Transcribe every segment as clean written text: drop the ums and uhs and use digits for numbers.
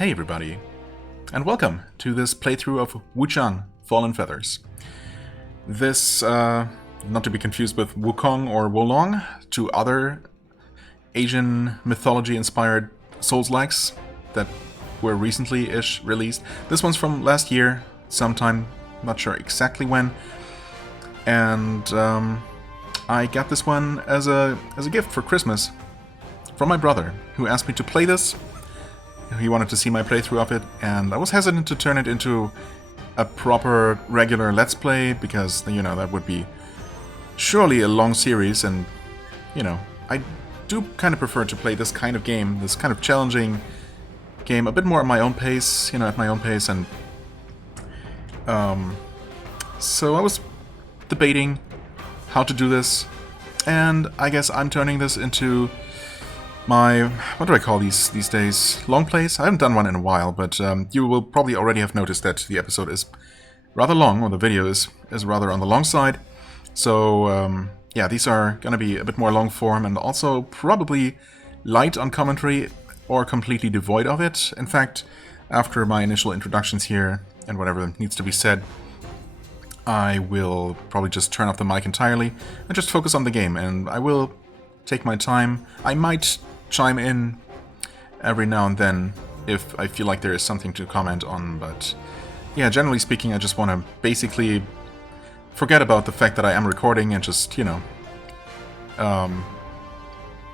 Hey everybody, and welcome to this playthrough of Wuchang, Fallen Feathers. This, not to be confused with Wukong or Wolong, two other Asian mythology-inspired soulslikes that were recently-ish released. This one's from last year, sometime, not sure exactly when, and I got this one as a gift for Christmas from my brother, who asked me to play this. He wanted to see my playthrough of it, and I was hesitant to turn it into a proper, regular Let's Play, because, you know, that would be surely a long series, and, you know, I do kind of prefer to play this kind of game, this kind of challenging game, a bit more at my own pace, you know, at my own pace, and, so I was debating how to do this, and I guess I'm turning this into my, what do I call these days? Long plays? I haven't done one in a while, but you will probably already have noticed that the episode is rather long, or the video is rather on the long side. So, yeah, these are going to be a bit more long form, and also probably light on commentary, or completely devoid of it. In fact, after my initial introductions here, and whatever needs to be said, I will probably just turn off the mic entirely, and just focus on the game, and I will take my time. I might chime in every now and then if I feel like there is something to comment on, but yeah, generally speaking, I just want to basically forget about the fact that I am recording and just, you know,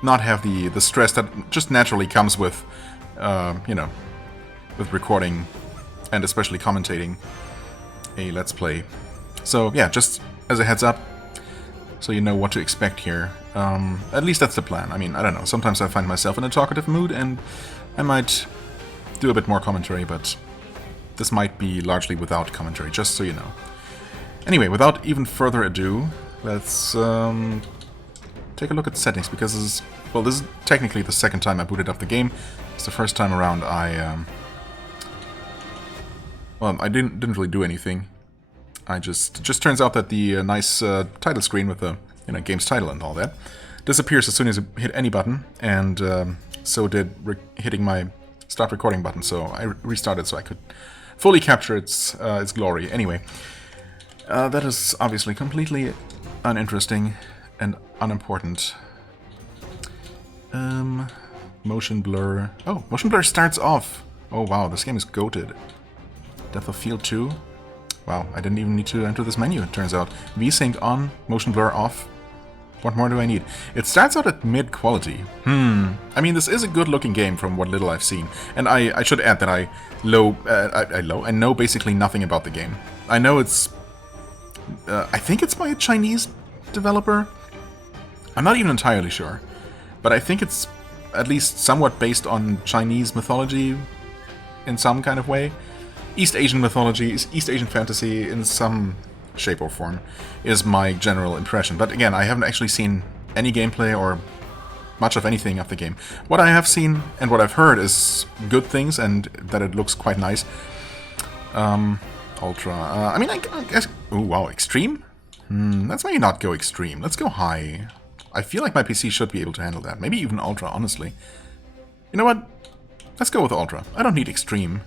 not have the stress that just naturally comes with, you know, with recording and especially commentating a Let's Play. So yeah, just as a heads up, so you know what to expect here. At least that's the plan. I mean, I don't know. Sometimes I find myself in a talkative mood, and I might do a bit more commentary, but this might be largely without commentary, just so you know. Anyway, without even further ado, let's take a look at settings, because this is, well, this is technically the second time I booted up the game. It's the first time around well, I didn't really do anything. It just turns out that the nice title screen with the, you know, game's title and all that disappears as soon as you hit any button, and so did hitting my start recording button. So I restarted so I could fully capture its glory. Anyway, that is obviously completely uninteresting and unimportant. Motion blur. Oh, motion blur starts off. Oh wow, this game is goated. Depth of field 2. Wow, I didn't even need to enter this menu, it turns out. VSync on, motion blur off. What more do I need? It starts out at mid-quality. I mean, this is a good-looking game from what little I've seen. And I should add that I know basically nothing about the game. I know it's... I think it's by a Chinese developer? I'm not even entirely sure. But I think it's at least somewhat based on Chinese mythology in some kind of way. East Asian mythology, East Asian fantasy in some shape or form is my general impression. But again, I haven't actually seen any gameplay or much of anything of the game. What I have seen and what I've heard is good things, and that it looks quite nice. Ultra. I mean, I guess... Oh, wow, extreme? Let's maybe not go extreme. Let's go high. I feel like my PC should be able to handle that. Maybe even ultra, honestly. You know what? Let's go with ultra. I don't need extreme.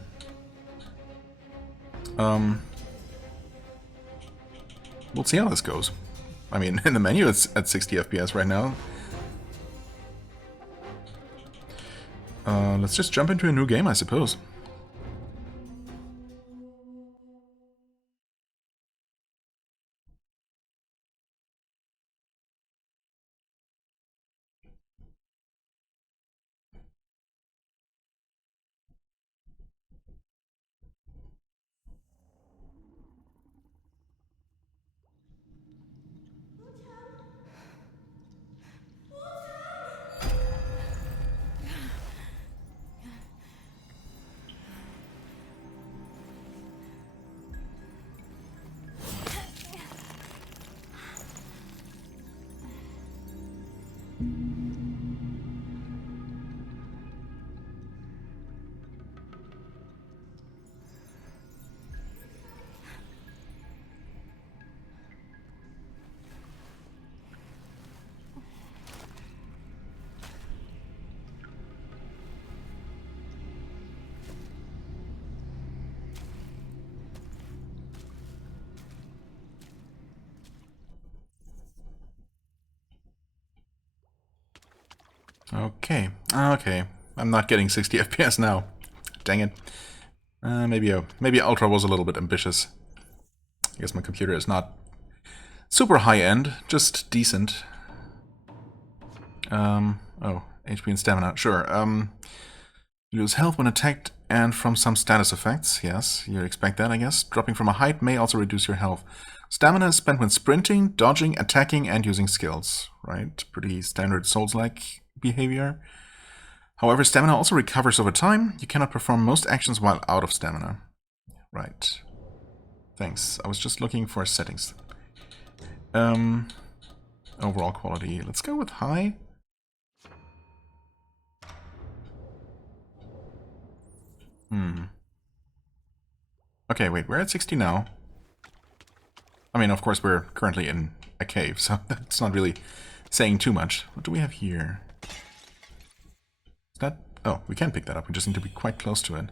We'll see how this goes. I mean, in the menu it's at 60 FPS right now. Let's just jump into a new game, I suppose. Okay, okay. I'm not getting 60 FPS now. Dang it. Maybe Ultra was a little bit ambitious. I guess my computer is not super high-end, just decent. Oh, HP and stamina, sure. You lose health when attacked and from some status effects. Yes, you expect that, I guess. Dropping from a height may also reduce your health. Stamina is spent when sprinting, dodging, attacking, and using skills. Right? Pretty standard Souls-like behavior. However, stamina also recovers over time. You cannot perform most actions while out of stamina. Right. Thanks. I was just looking for settings. Overall quality. Let's go with high. Okay, wait, we're at 60 now. I mean, of course, we're currently in a cave, so that's not really saying too much. What do we have here? Is that... Oh, we can pick that up. We just need to be quite close to it.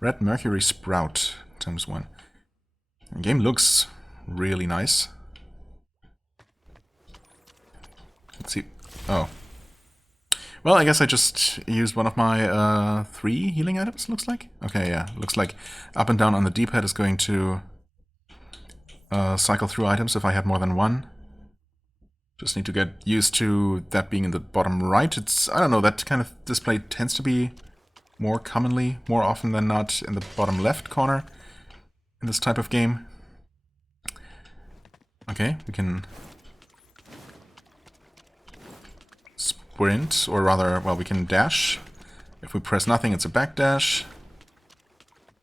Red Mercury Sprout, ×1. The game looks really nice. Let's see. Oh. Well, I guess I just used one of my 3 healing items, looks like. Okay, yeah. Looks like up and down on the D-pad is going to cycle through items if I had more than one. Just need to get used to that being in the bottom right. It's, I don't know, that kind of display tends to be more commonly, more often than not, in the bottom left corner in this type of game. Okay, we can sprint, or rather, well, we can dash. If we press nothing, it's a backdash.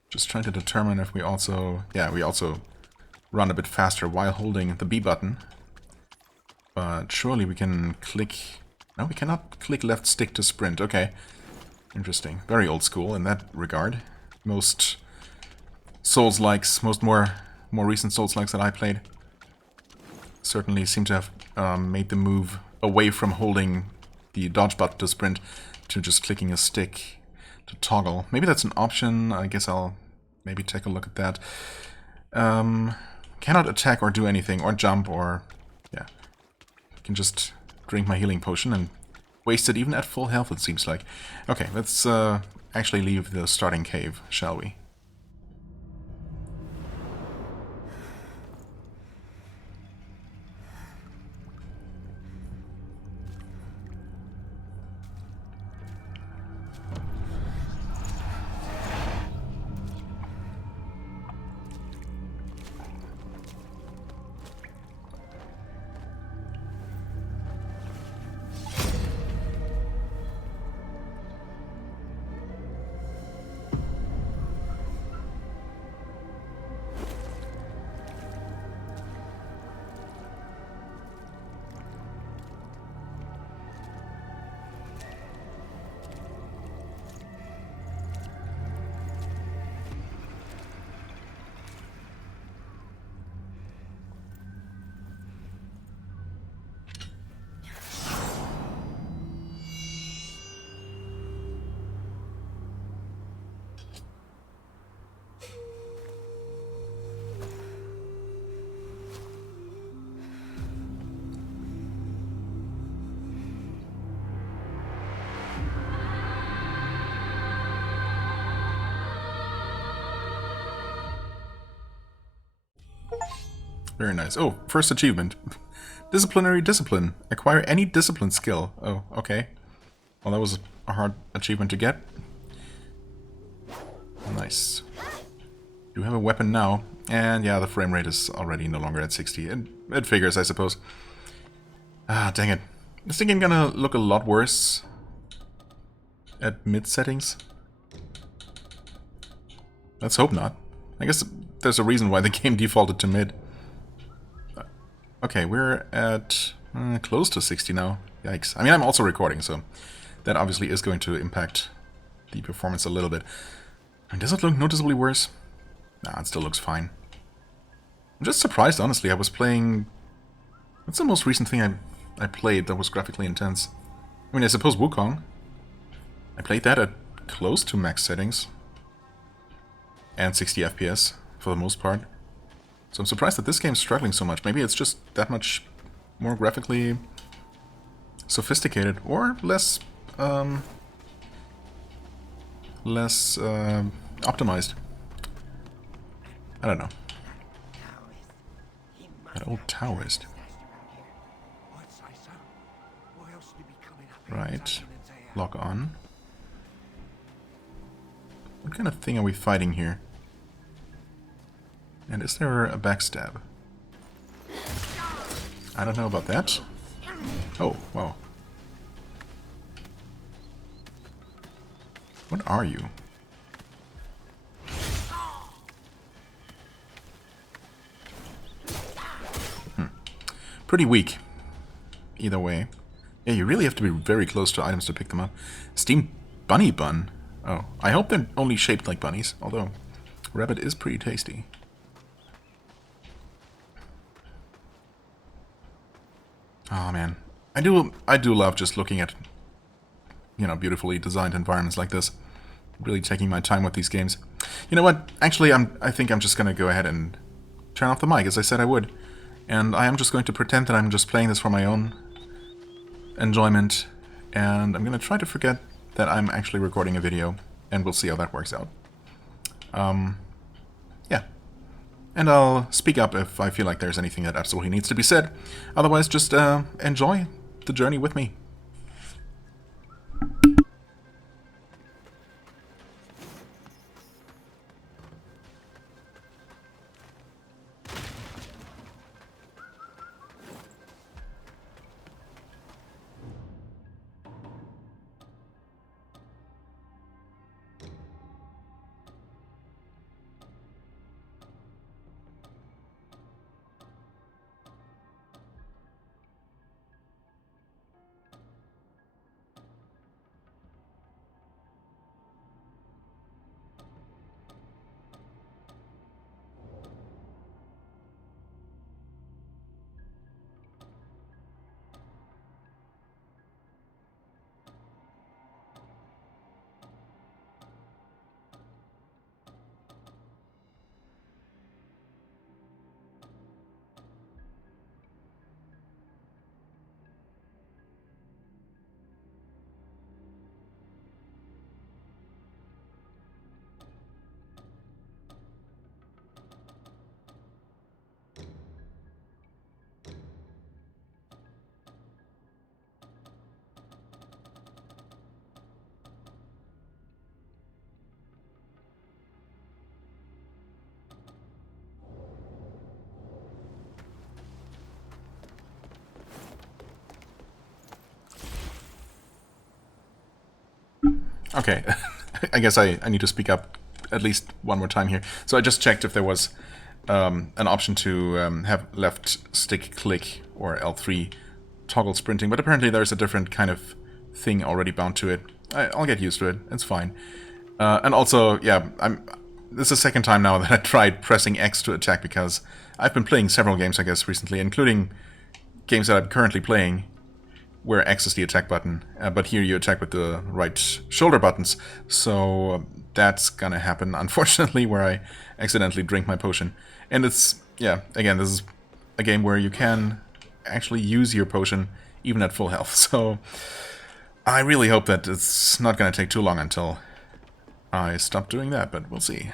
Just trying to determine if we also... Yeah, we also run a bit faster while holding the B button. But surely we can click... No, we cannot click left stick to sprint. Okay. Interesting. Very old school in that regard. Most Souls-likes, more recent Souls-likes that I played certainly seem to have made the move away from holding the dodge button to sprint to just clicking a stick to toggle. Maybe that's an option. I guess I'll maybe take a look at that. Cannot attack or do anything, or jump, or... yeah. I can just drink my healing potion and waste it even at full health, it seems like. Okay, let's actually leave the starting cave, shall we? Very nice. Oh, first achievement. Disciplinary discipline. Acquire any discipline skill. Oh, okay. Well, that was a hard achievement to get. Nice. Do have a weapon now. And yeah, the frame rate is already no longer at 60. It figures, I suppose. Ah, dang it. Is the game gonna look a lot worse at mid settings? Let's hope not. I guess there's a reason why the game defaulted to mid. Okay, we're at close to 60 now. Yikes. I mean, I'm also recording, so that obviously is going to impact the performance a little bit. And does it look noticeably worse? Nah, it still looks fine. I'm just surprised, honestly. I was playing... What's the most recent thing I played that was graphically intense? I mean, I suppose Wuchang. I played that at close to max settings. And 60 FPS, for the most part. So I'm surprised that this game's struggling so much. Maybe it's just that much more graphically sophisticated, or less less optimized. I don't know. That old Taoist. Right. Lock on. What kind of thing are we fighting here? And is there a backstab? I don't know about that. Oh, wow. What are you? Pretty weak. Either way. Yeah, you really have to be very close to items to pick them up. Steamed bunny bun. Oh, I hope they're only shaped like bunnies, although rabbit is pretty tasty. Oh man, I do love just looking at, you know, beautifully designed environments like this. Really taking my time with these games. You know what? Actually, I think I'm just gonna go ahead and turn off the mic, as I said I would. And I am just going to pretend that I'm just playing this for my own enjoyment. And I'm gonna try to forget that I'm actually recording a video. And we'll see how that works out. Yeah. And I'll speak up if I feel like there's anything that absolutely needs to be said. Otherwise, just enjoy the journey with me. Okay, I guess I need to speak up at least one more time here. So I just checked if there was an option to have left stick click or L3 toggle sprinting, but apparently there's a different kind of thing already bound to it. I'll get used to it, it's fine. And also, yeah, this is the second time now that I tried pressing X to attack, because I've been playing several games, I guess, recently, including games that I'm currently playing, where X is the attack button, but here you attack with the right shoulder buttons, so that's gonna happen, unfortunately, where I accidentally drink my potion. And it's, yeah, again, this is a game where you can actually use your potion even at full health, so I really hope that it's not gonna take too long until I stop doing that, but we'll see.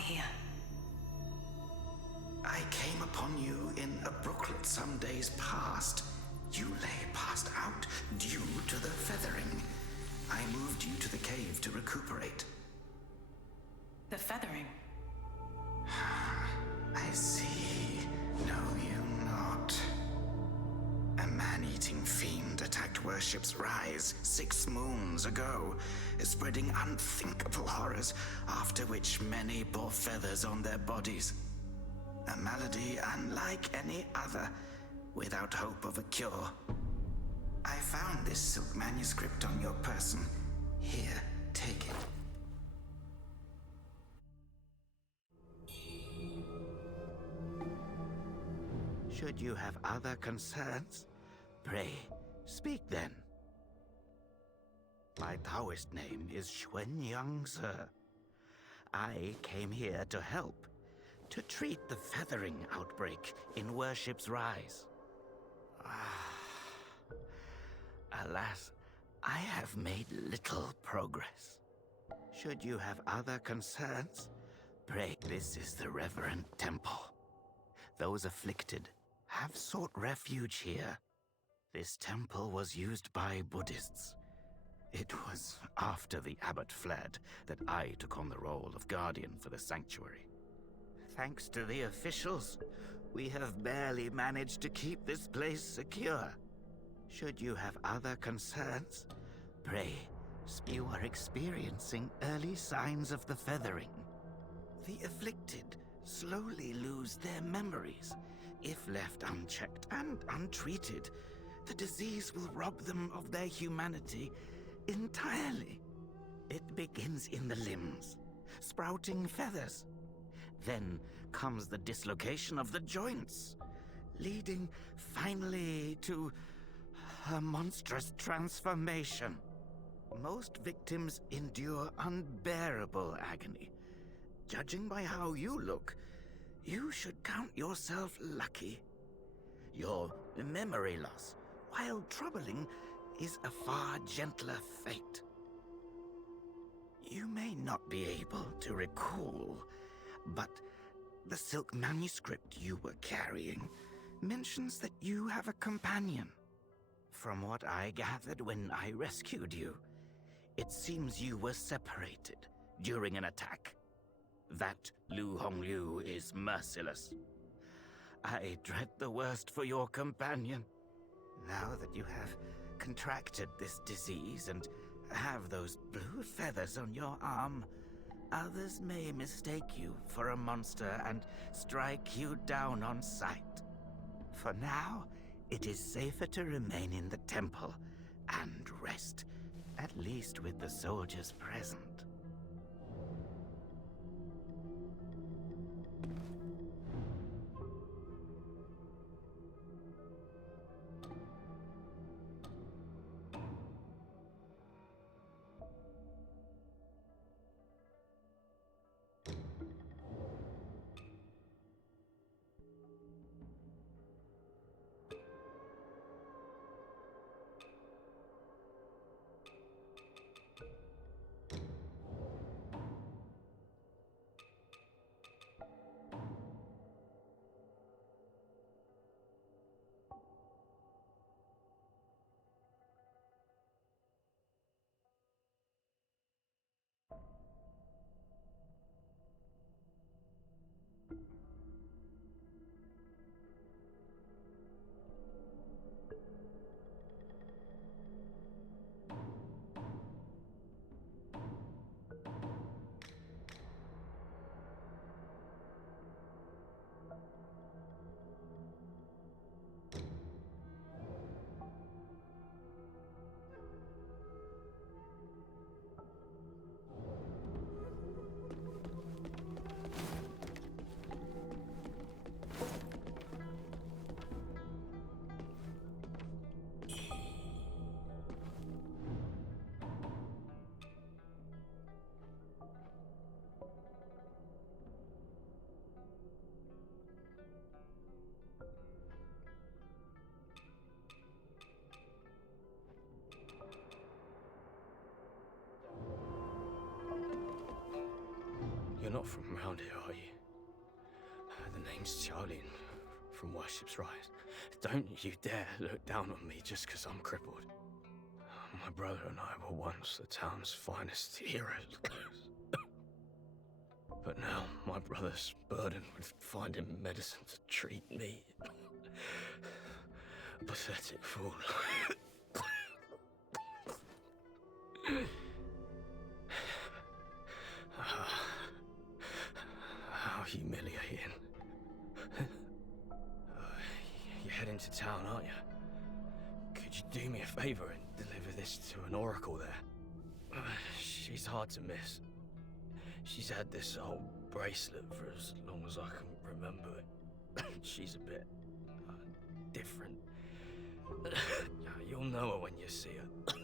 here? I came upon you in a brooklet some days past. You lay passed out due to the feathering. I moved you to the cave to recuperate. The feathering? I see. Know you not. A man-eating fiend attacked Worship's Rise 6 moons ago, spreading unthinkable horrors, after which many bore feathers on their bodies. A malady unlike any other, without hope of a cure. I found this silk manuscript on your person. Here, take it. Should you have other concerns, pray, speak then. My Taoist name is Xuanyang, sir. I came here to help, to treat the feathering outbreak in Worship's Rise. Alas, I have made little progress. Should you have other concerns, pray. This is the reverend temple. Those afflicted have sought refuge here. This temple was used by Buddhists. It was after the abbot fled that I took on the role of guardian for the sanctuary. Thanks to the officials, we have barely managed to keep this place secure. Should you have other concerns, pray. You are experiencing early signs of the feathering. The afflicted slowly lose their memories. If left unchecked and untreated, the disease will rob them of their humanity entirely. It begins in the limbs, sprouting feathers. Then comes the dislocation of the joints, leading finally to a monstrous transformation. Most victims endure unbearable agony. Judging by how you look, you should count yourself lucky. Your memory loss, while troubling, is a far gentler fate. You may not be able to recall, but the silk manuscript you were carrying mentions that you have a companion. From what I gathered when I rescued you, it seems you were separated during an attack. That Lu Hongliu is merciless. I dread the worst for your companion. Now that you have contracted this disease and have those blue feathers on your arm, others may mistake you for a monster and strike you down on sight. For now, it is safer to remain in the temple and rest, at least with the soldiers present. not from around here, are you? The name's Xiaolin, from Worship's Rise. Don't you dare look down on me just because I'm crippled. My brother and I were once the town's finest heroes. But now my brother's burdened with finding medicine to treat me. A pathetic fool. How humiliating. You're heading to town, aren't you? Could you do me a favor and deliver this to an oracle there? She's hard to miss. She's had this old bracelet for as long as I can remember it. She's a bit different. You'll know her when you see her.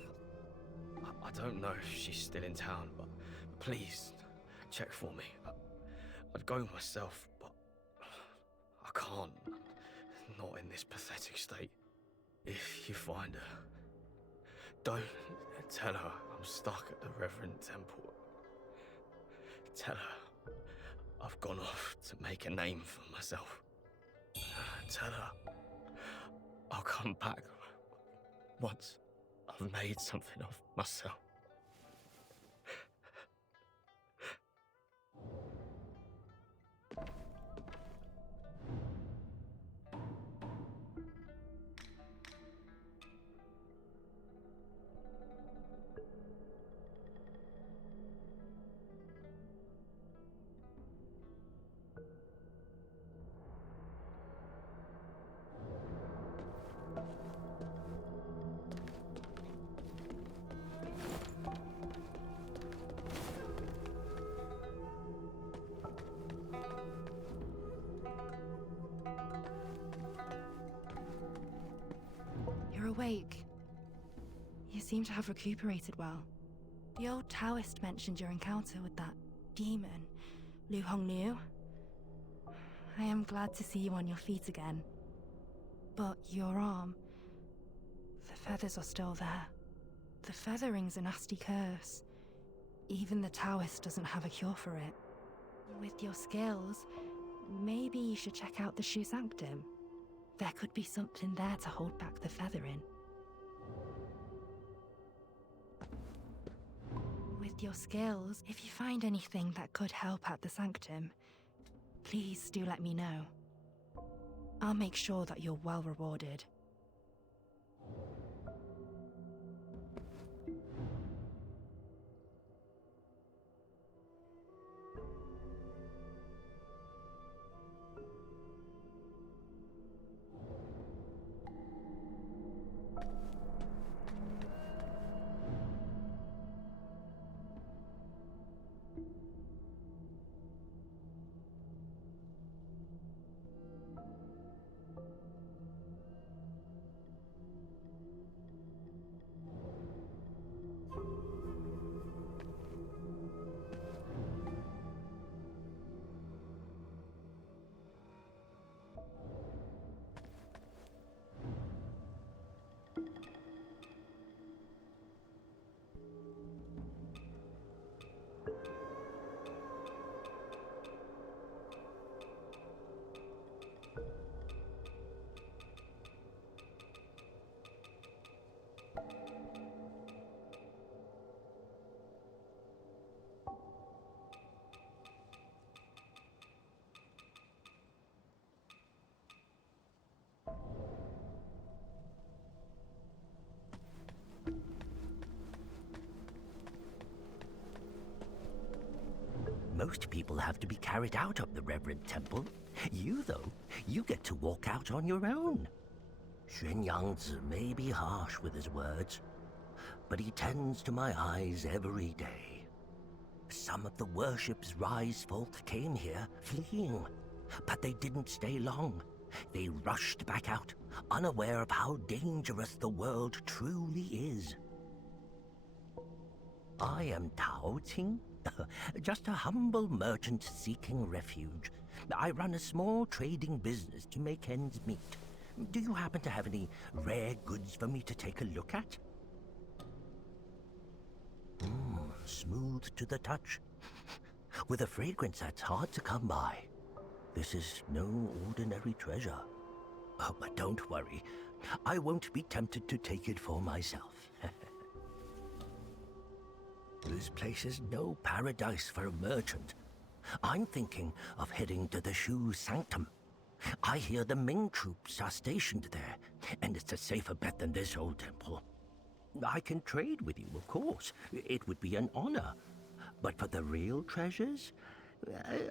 I don't know if she's still in town, but please check for me. I'd go myself, but I can't. Not in this pathetic state. If you find her, don't tell her I'm stuck at the Reverend Temple. Tell her I've gone off to make a name for myself. Tell her I'll come back once I've made something of myself. You're awake. You seem to have recuperated well. The old Taoist mentioned your encounter with that demon, Lu Hongniu. I am glad to see you on your feet again. But your arm, the feathers are still there. The feathering's a nasty curse. Even the Taoist doesn't have a cure for it. With your skills, maybe you should check out the Shu Sanctum. There could be something there to hold back the feathering. With your skills, if you find anything that could help at the Sanctum, please do let me know. I'll make sure that you're well rewarded. Most people have to be carried out of the Reverend Temple. You, though, you get to walk out on your own. Xuanyangzi may be harsh with his words, but he tends to my eyes every day. Some of the Worship's Rise folk came here fleeing, but they didn't stay long. They rushed back out, unaware of how dangerous the world truly is. I am Tao Ting, just a humble merchant seeking refuge. I run a small trading business to make ends meet. Do you happen to have any rare goods for me to take a look at? Smooth to the touch. with a fragrance that's hard to come by. This is no ordinary treasure. Oh, but don't worry. I won't be tempted to take it for myself. This place is no paradise for a merchant. I'm thinking of heading to the Shu Sanctum. I hear the Ming troops are stationed there, and it's a safer bet than this old temple. I can trade with you, of course. It would be an honor. But for the real treasures,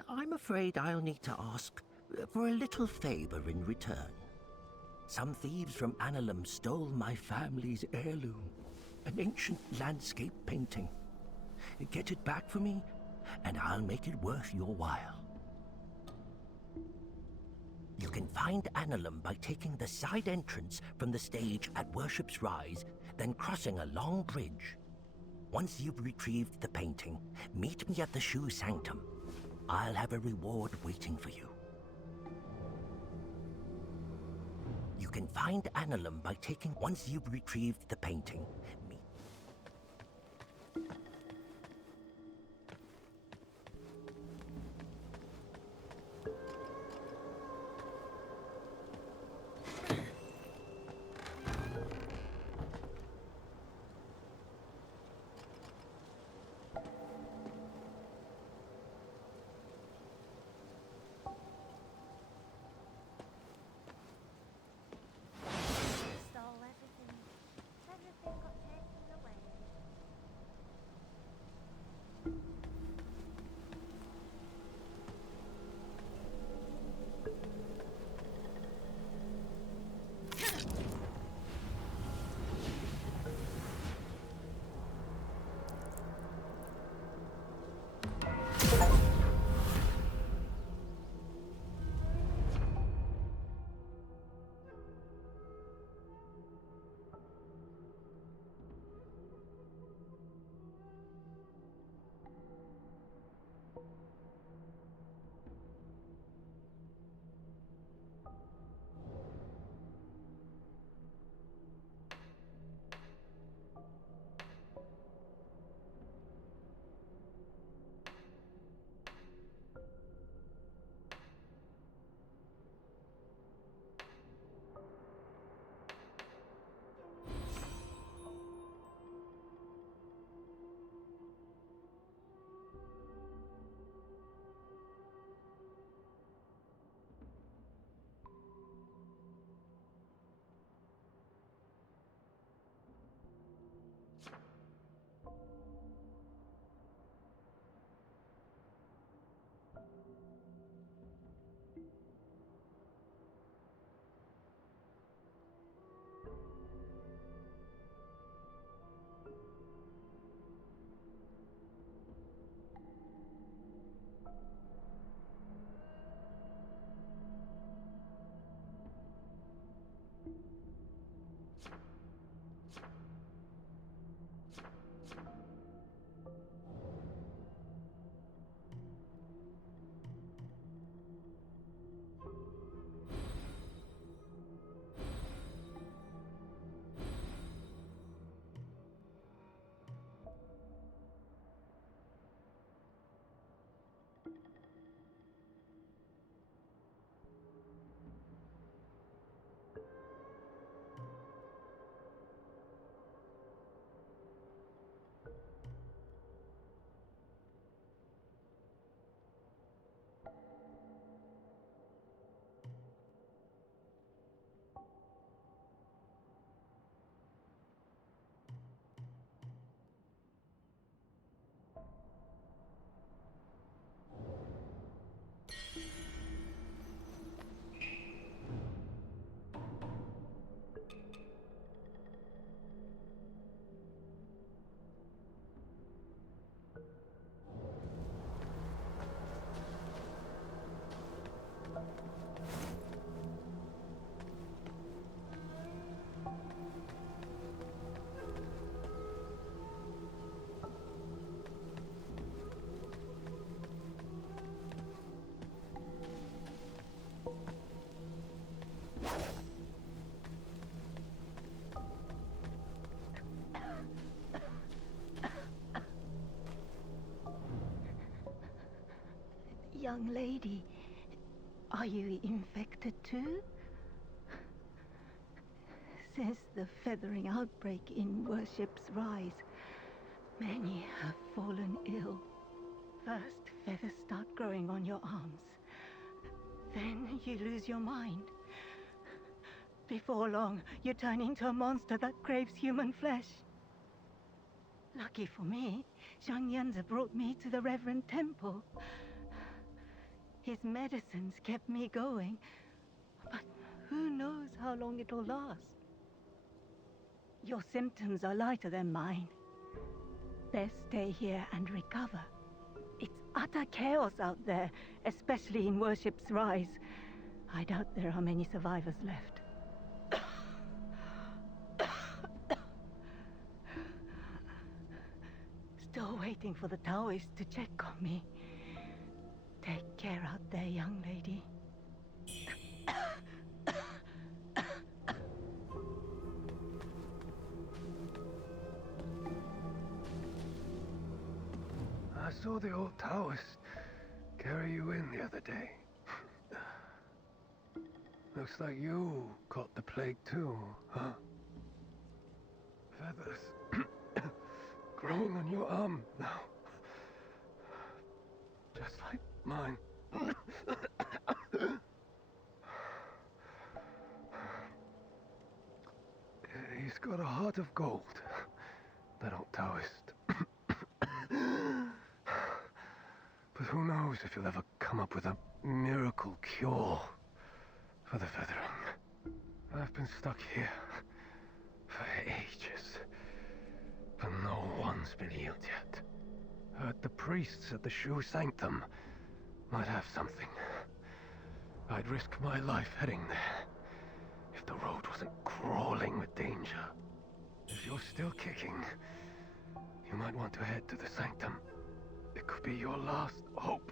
I'm afraid I'll need to ask for a little favor in return. Some thieves from Annalum stole my family's heirloom, an ancient landscape painting. Get it back for me, and I'll make it worth your while. You can find Annalum by taking the side entrance from the stage at Worship's Rise, then crossing a long bridge. Once you've retrieved the painting, meet me at the Shu Sanctum. I'll have a reward waiting for you. You can find Annalum by taking... Once you've retrieved the painting, meet... Stole everything. Everything got taken. Young lady, are you infected too? Since the feathering outbreak in Worship's Rise, many have fallen ill. First, feathers start growing on your arms. Then you lose your mind. Before long, you turn into a monster that craves human flesh. Lucky for me, Zhang Yanzi brought me to the Reverend Temple. His medicines kept me going, but who knows how long it'll last. Your symptoms are lighter than mine. Best stay here and recover. It's utter chaos out there, especially in Worship's Rise. I doubt there are many survivors left. Still waiting for the Taoists to check on me. Take care out there, young lady. I saw the old Taoist carry you in the other day. Looks like you caught the plague too, huh? Feathers growing on your arm now. Just like mine. He's got a heart of gold, that old Taoist. But who knows if he'll ever come up with a miracle cure for the feathering. I've been stuck here for ages, but no one's been healed yet. Heard the priests at the Shu Sanctum might have something. I'd risk my life heading there if the road wasn't crawling with danger. If you're still kicking, you might want to head to the Sanctum. It could be your last hope.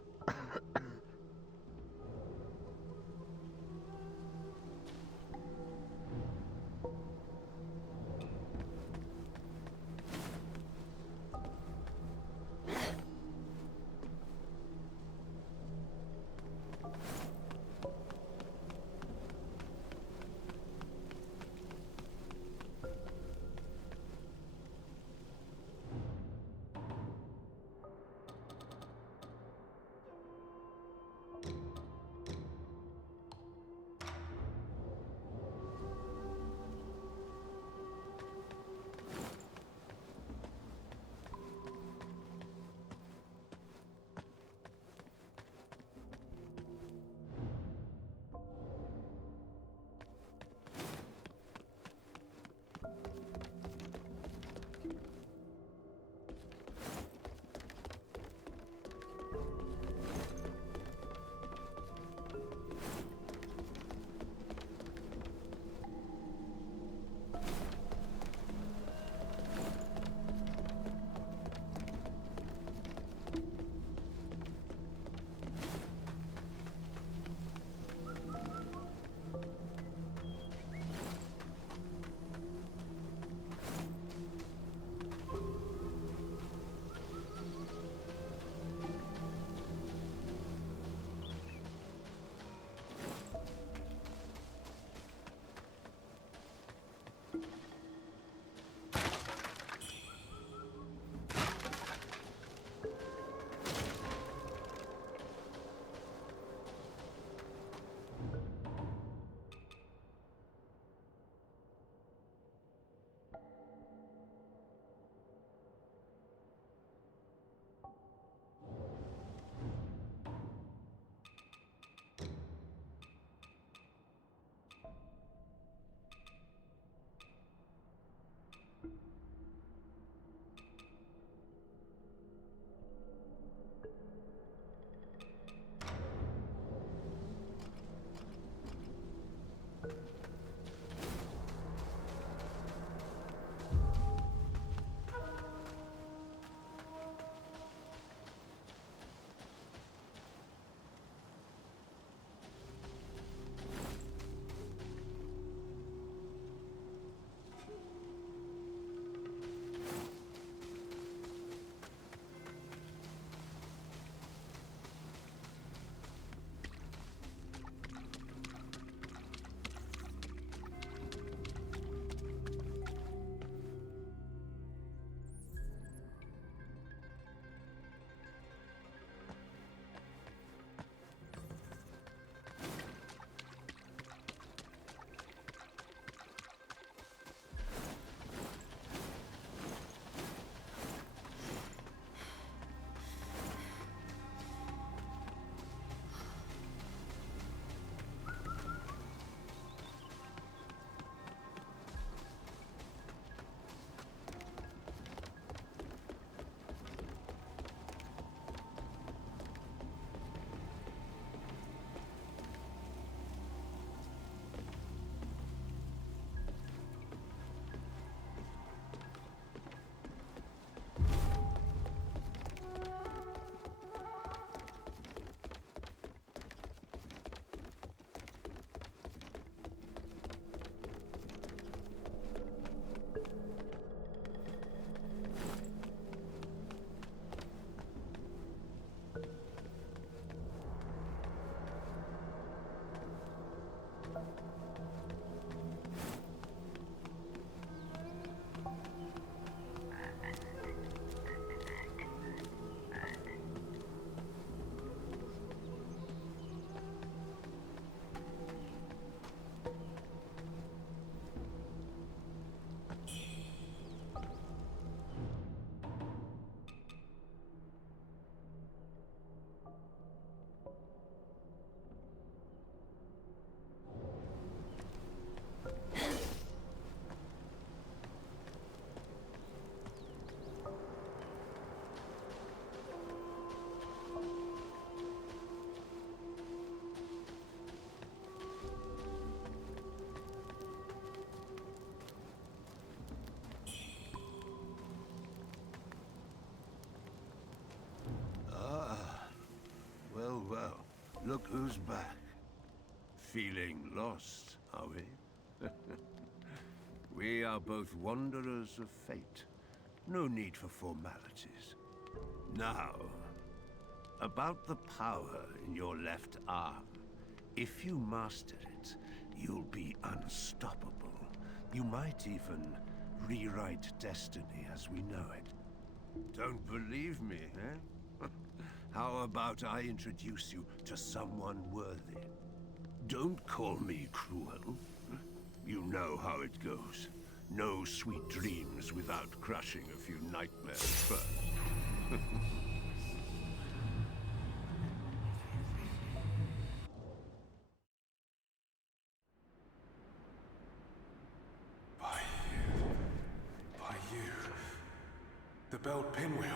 Look who's back. Feeling lost, are we? We are both wanderers of fate. No need for formalities. Now, about the power in your left arm. If you master it, you'll be unstoppable. You might even rewrite destiny as we know it. Don't believe me, eh? How about I introduce you to someone worthy? Don't call me cruel. You know how it goes. No sweet dreams without crushing a few nightmares first. By you. The belt pinwheel.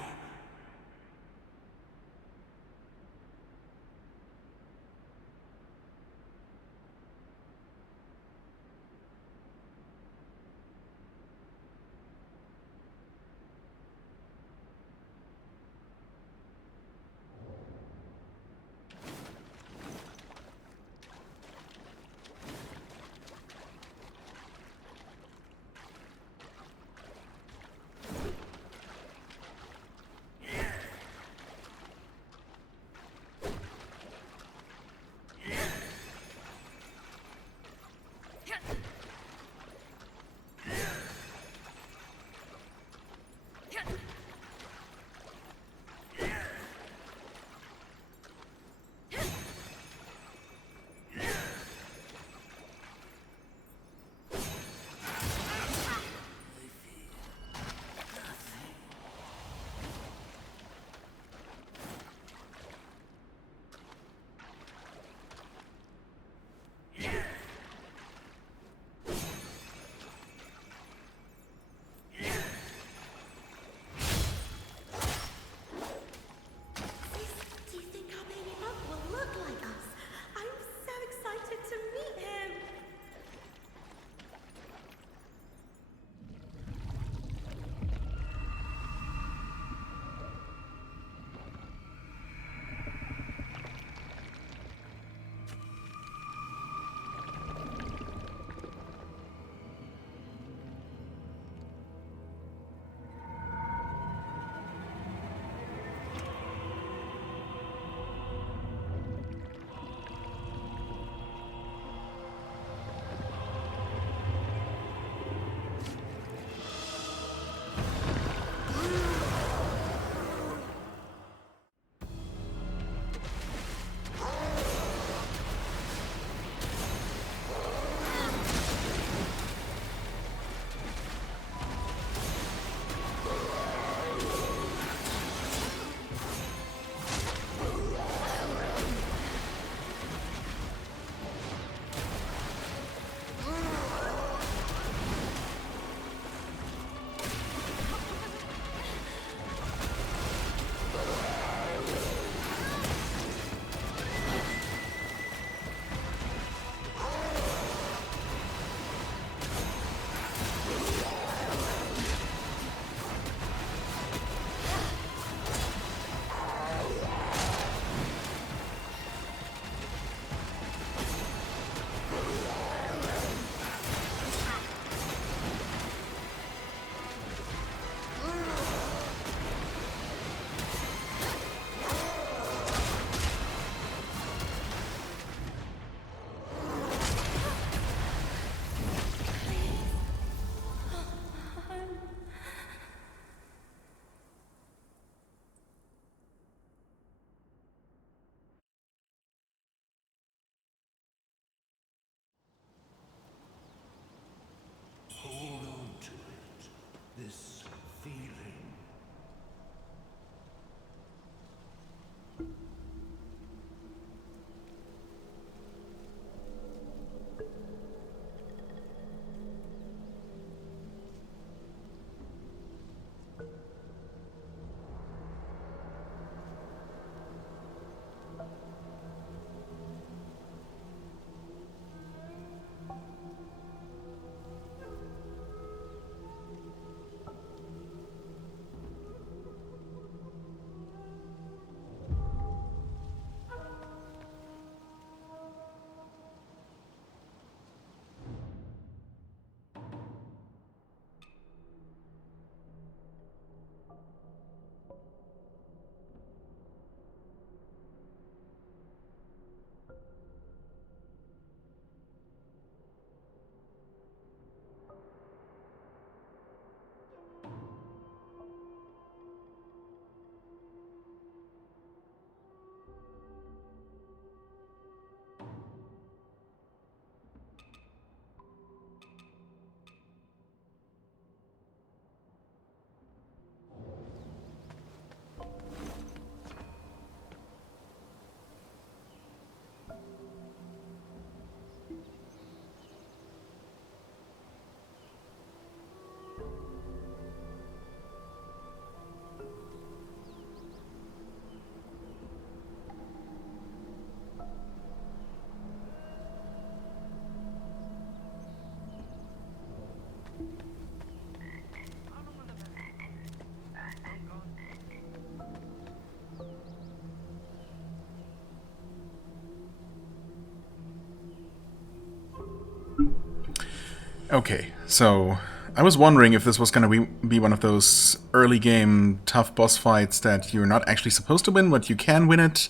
Okay, so I was wondering if this was going to be one of those early game tough boss fights that you're not actually supposed to win, but you can win it,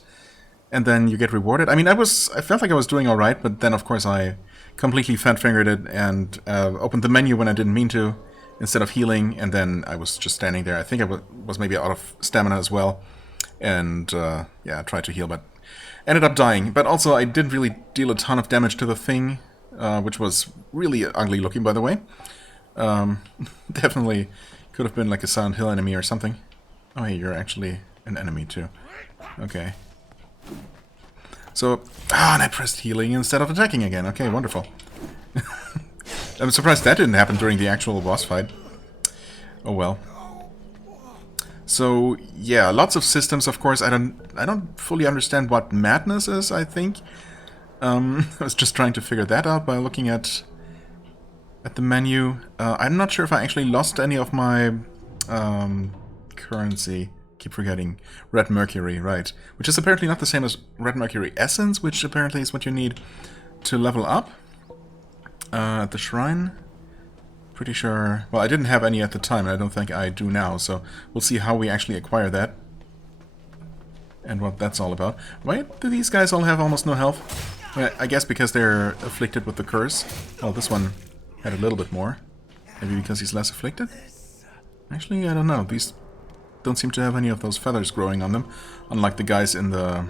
and then you get rewarded. I mean, I felt like I was doing alright, but then of course I completely fat-fingered it and opened the menu when I didn't mean to, instead of healing, and then I was just standing there. I think I was maybe out of stamina as well, and yeah, tried to heal, but ended up dying. But also I didn't really deal a ton of damage to the thing, which was really ugly looking, by the way. Definitely could have been like a Silent Hill enemy or something. Oh hey, you're actually an enemy too. Okay. So, and I pressed healing instead of attacking again. Okay, wonderful. I'm surprised that didn't happen during the actual boss fight. Oh well. So, yeah, lots of systems, of course. I don't fully understand what madness is, I think. I was just trying to figure that out by looking at the menu. I'm not sure if I actually lost any of my currency. Keep forgetting. Red Mercury, right. Which is apparently not the same as Red Mercury Essence, which apparently is what you need to level up at the shrine. Pretty sure... Well, I didn't have any at the time, and I don't think I do now, so we'll see how we actually acquire that. And what that's all about. Why do these guys all have almost no health? Well, I guess because they're afflicted with the curse. Well, this one had a little bit more. Maybe because he's less afflicted? Actually, I don't know. These don't seem to have any of those feathers growing on them, unlike the guys in the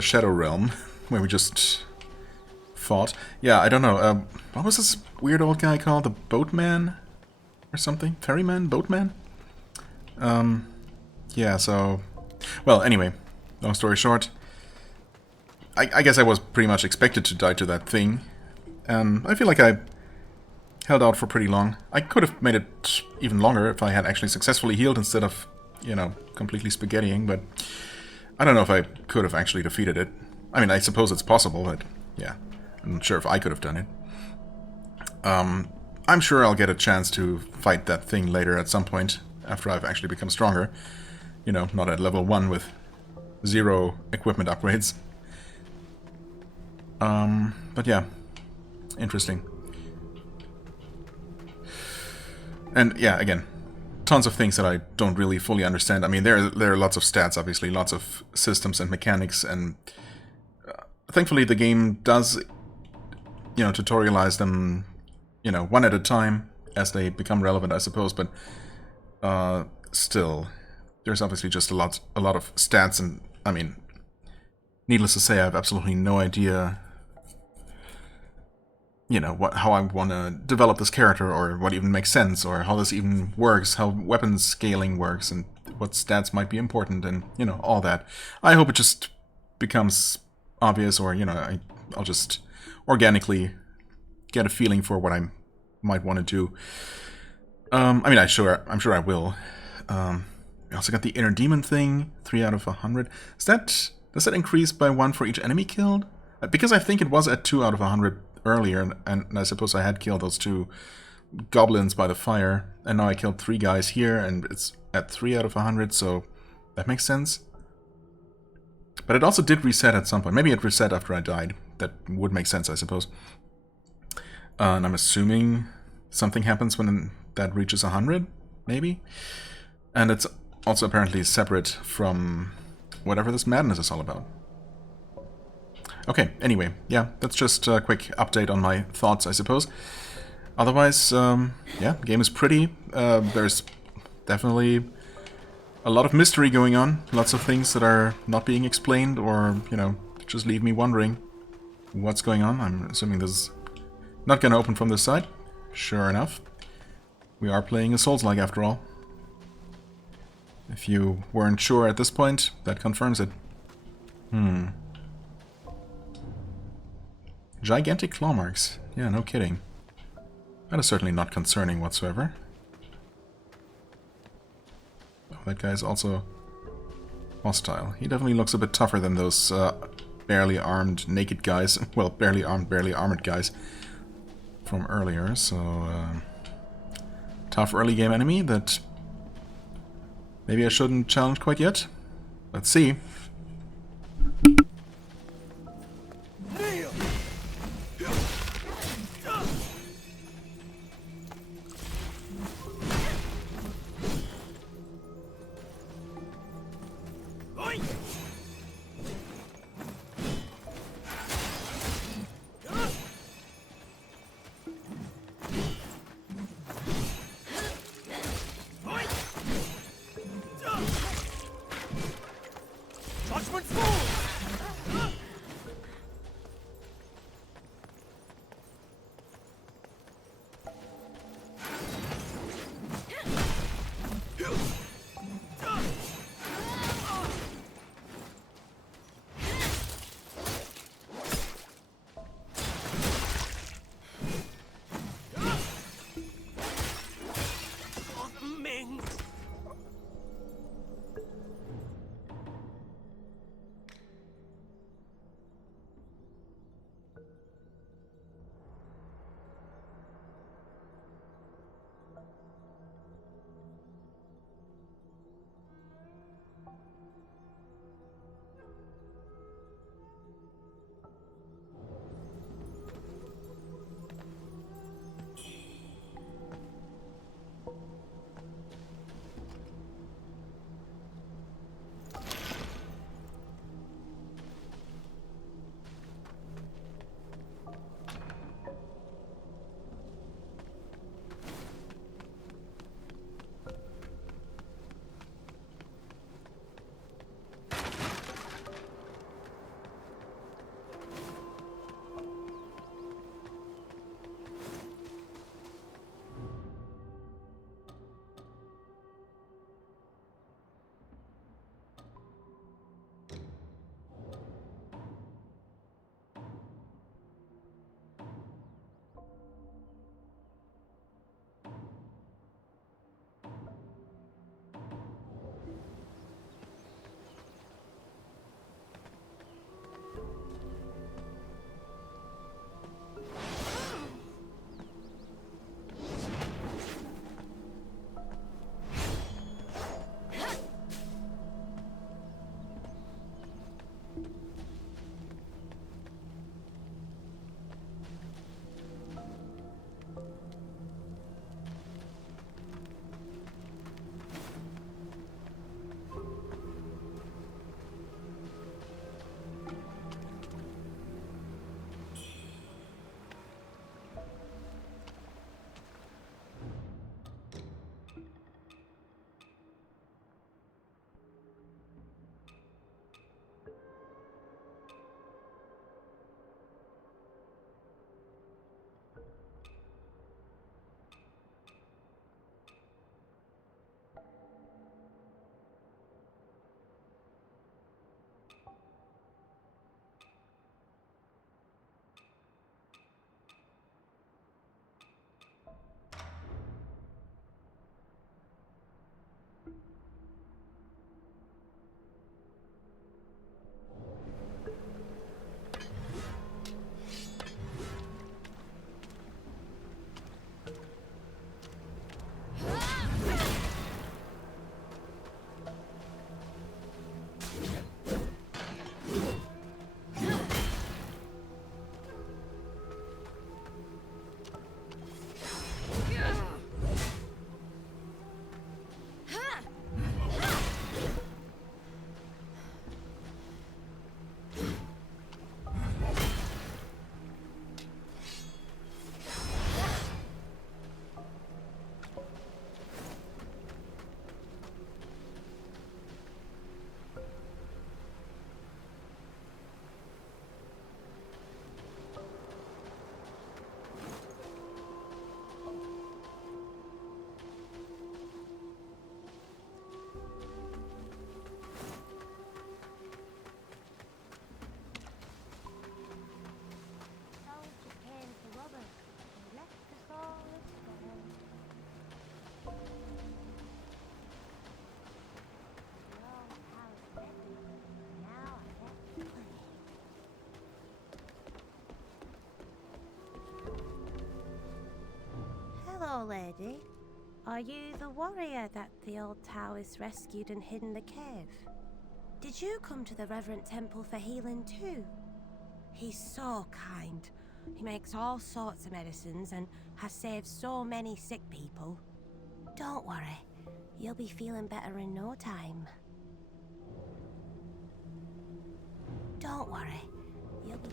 Shadow Realm, where we just fought. Yeah, I don't know. What was this weird old guy called? The Boatman? Or something? Ferryman? Boatman? Yeah, so... Well, anyway, long story short, I guess I was pretty much expected to die to that thing. I feel like I held out for pretty long. I could have made it even longer if I had actually successfully healed instead of, you know, completely spaghettiing, but I don't know if I could have actually defeated it. I mean, I suppose it's possible, but yeah, I'm not sure if I could have done it. I'm sure I'll get a chance to fight that thing later at some point, after I've actually become stronger. You know, not at level 1 with 0 equipment upgrades. But yeah, interesting. And yeah, again, tons of things that I don't really fully understand. I mean, there are lots of stats, obviously, lots of systems and mechanics, and thankfully the game does, you know, tutorialize them, you know, one at a time as they become relevant, I suppose. But still, there's obviously just a lot of stats, and I mean, needless to say, I have absolutely no idea, you know, how I want to develop this character, or what even makes sense, or how this even works, how weapon scaling works, and what stats might be important, and, you know, all that. I hope it just becomes obvious, or, you know, I'll just organically get a feeling for what I might want to do. I mean, I'm sure I will. We also got the inner demon thing, 3 out of 100. Does that increase by 1 for each enemy killed? Because I think it was at 2 out of 100 earlier, and I suppose I had killed those 2 goblins by the fire, and now I killed 3 guys here, and it's at 3 out of 100, so that makes sense. But it also did reset at some point. Maybe it reset after I died. That would make sense, I suppose. And I'm assuming something happens when that reaches 100, maybe? And it's also apparently separate from whatever this madness is all about. Okay, anyway, yeah, that's just a quick update on my thoughts, I suppose. Otherwise, yeah, the game is pretty. There's definitely a lot of mystery going on. Lots of things that are not being explained, or, you know, just leave me wondering what's going on. I'm assuming this is not going to open from this side. Sure enough. We are playing a Souls-like after all. If you weren't sure at this point, that confirms it. Gigantic claw marks. Yeah, no kidding. That is certainly not concerning whatsoever. Oh, that guy is also hostile. He definitely looks a bit tougher than those barely armed naked guys. Well, barely armed, barely armored guys from earlier. So, tough early game enemy that maybe I shouldn't challenge quite yet. Let's see. Hello, lady. Are you the warrior that the old Taoist rescued and hid in the cave? Did you come to the Reverend Temple for healing too? He's so kind. He makes all sorts of medicines and has saved so many sick people. Don't worry, you'll be feeling better in no time. Don't worry, you'll be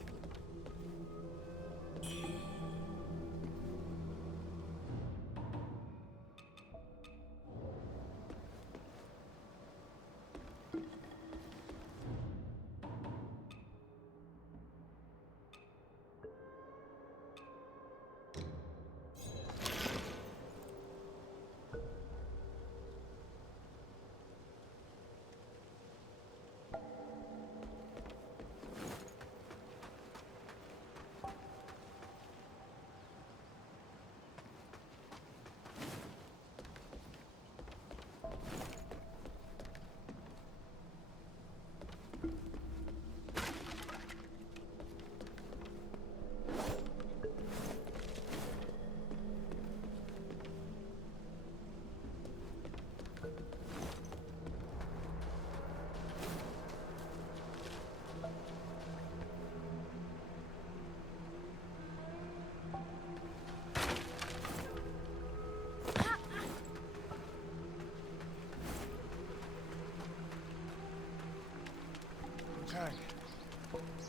Wuchang,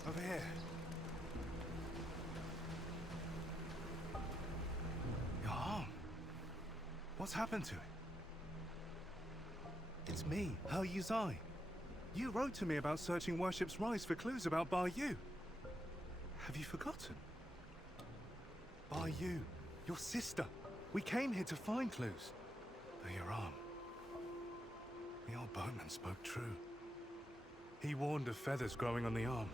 over here. Your arm. What's happened to it? It's me, He Yuzai. You wrote to me about searching Worship's Rise for clues about Bar Yu. Have you forgotten? Bar Yu, your sister. We came here to find clues. Oh, your arm. The old boatman spoke true. He warned of feathers growing on the arm.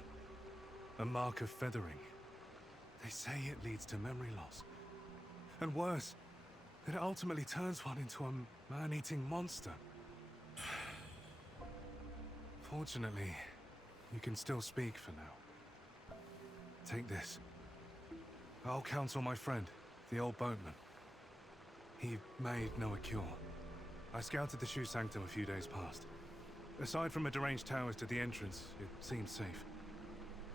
A mark of feathering. They say it leads to memory loss. And worse, that it ultimately turns one into a man-eating monster. Fortunately, you can still speak for now. Take this. I'll counsel my friend, the old boatman. He made Noah cure. I scouted the Shu Sanctum a few days past. Aside from a deranged Taoist at the entrance, it seems safe.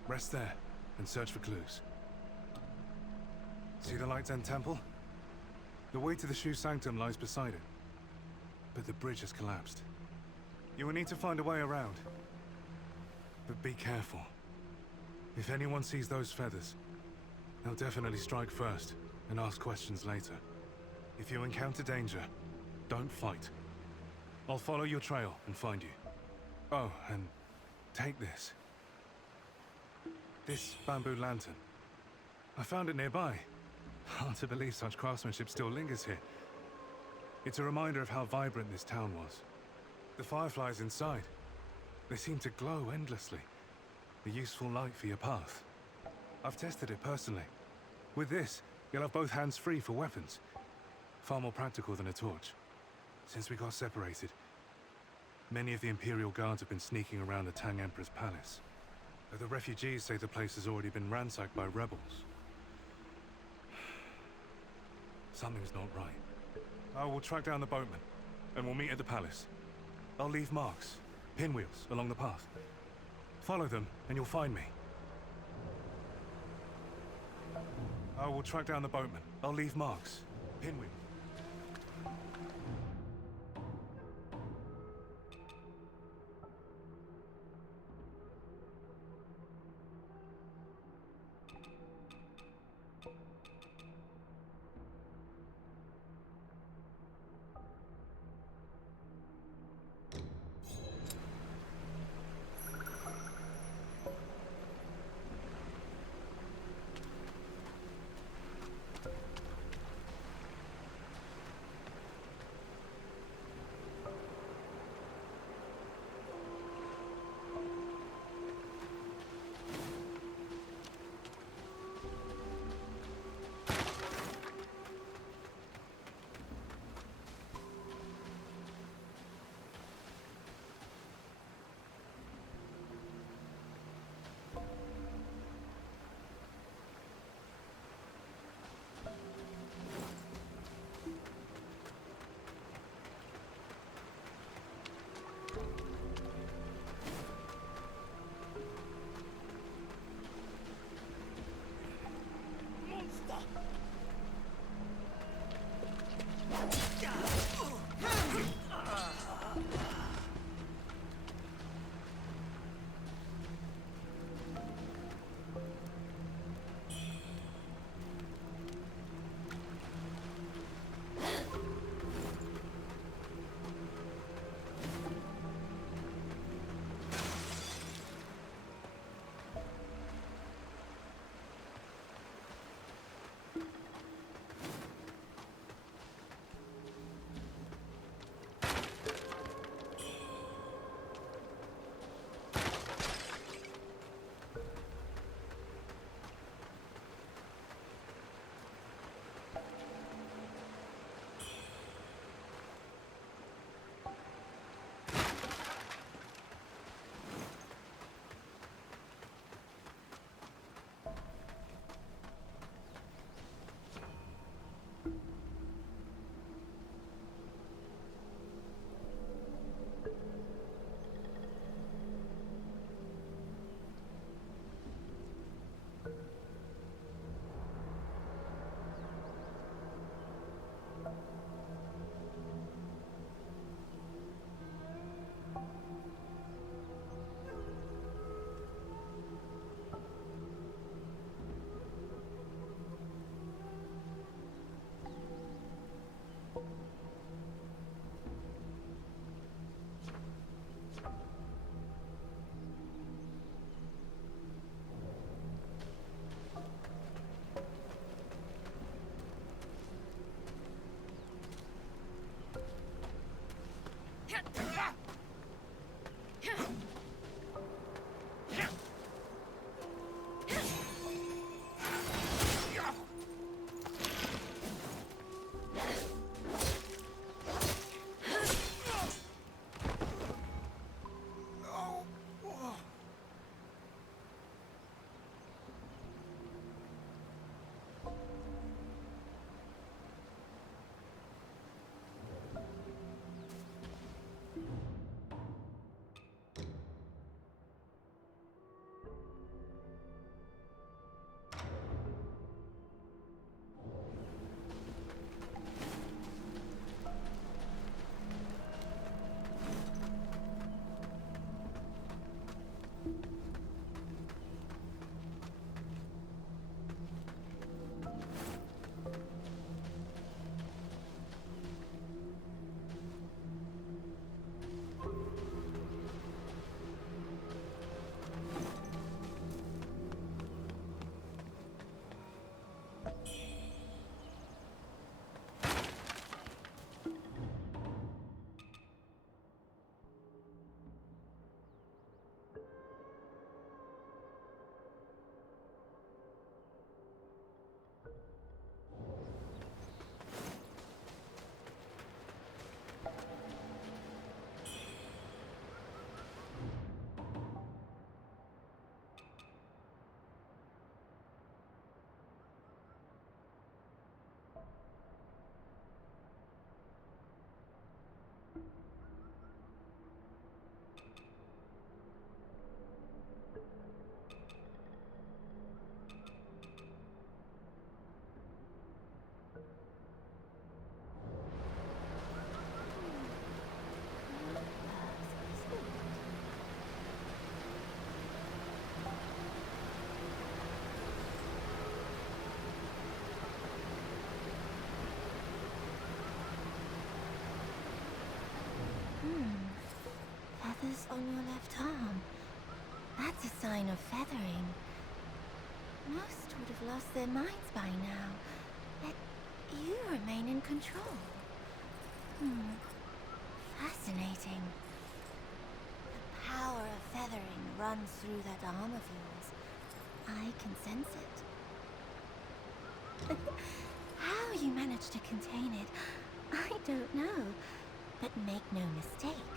Rest there and search for clues. See the Light End Temple? The way to the Shu Sanctum lies beside it. But the bridge has collapsed. You will need to find a way around. But be careful. If anyone sees those feathers, they'll definitely strike first and ask questions later. If you encounter danger, don't fight. I'll follow your trail and find you. Oh, and take this. This bamboo lantern. I found it nearby. Hard to believe such craftsmanship still lingers here. It's a reminder of how vibrant this town was. The fireflies inside, they seem to glow endlessly. A useful light for your path. I've tested it personally. With this, you'll have both hands free for weapons. Far more practical than a torch. Since we got separated, many of the Imperial Guards have been sneaking around the Tang Emperor's palace. Though the refugees say the place has already been ransacked by rebels. Something's not right. I will track down the boatman, and we'll meet at the palace. I'll leave marks, pinwheels, along the path. Follow them, and you'll find me. I will track down the boatman. I'll leave marks, pinwheels. on your left arm. That's a sign of feathering. Most would have lost their minds by now. Yet you remain in control. Fascinating. The power of feathering runs through that arm of yours. I can sense it. How you manage to contain it, I don't know. But make no mistake,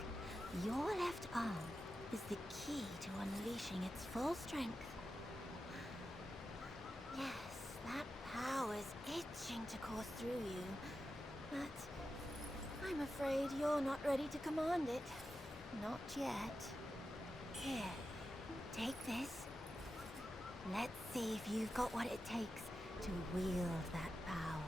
your left arm is the key to unleashing its full strength. Yes, that power's itching to course through you, but I'm afraid you're not ready to command it. Not yet. Here, take this. Let's see if you've got what it takes to wield that power.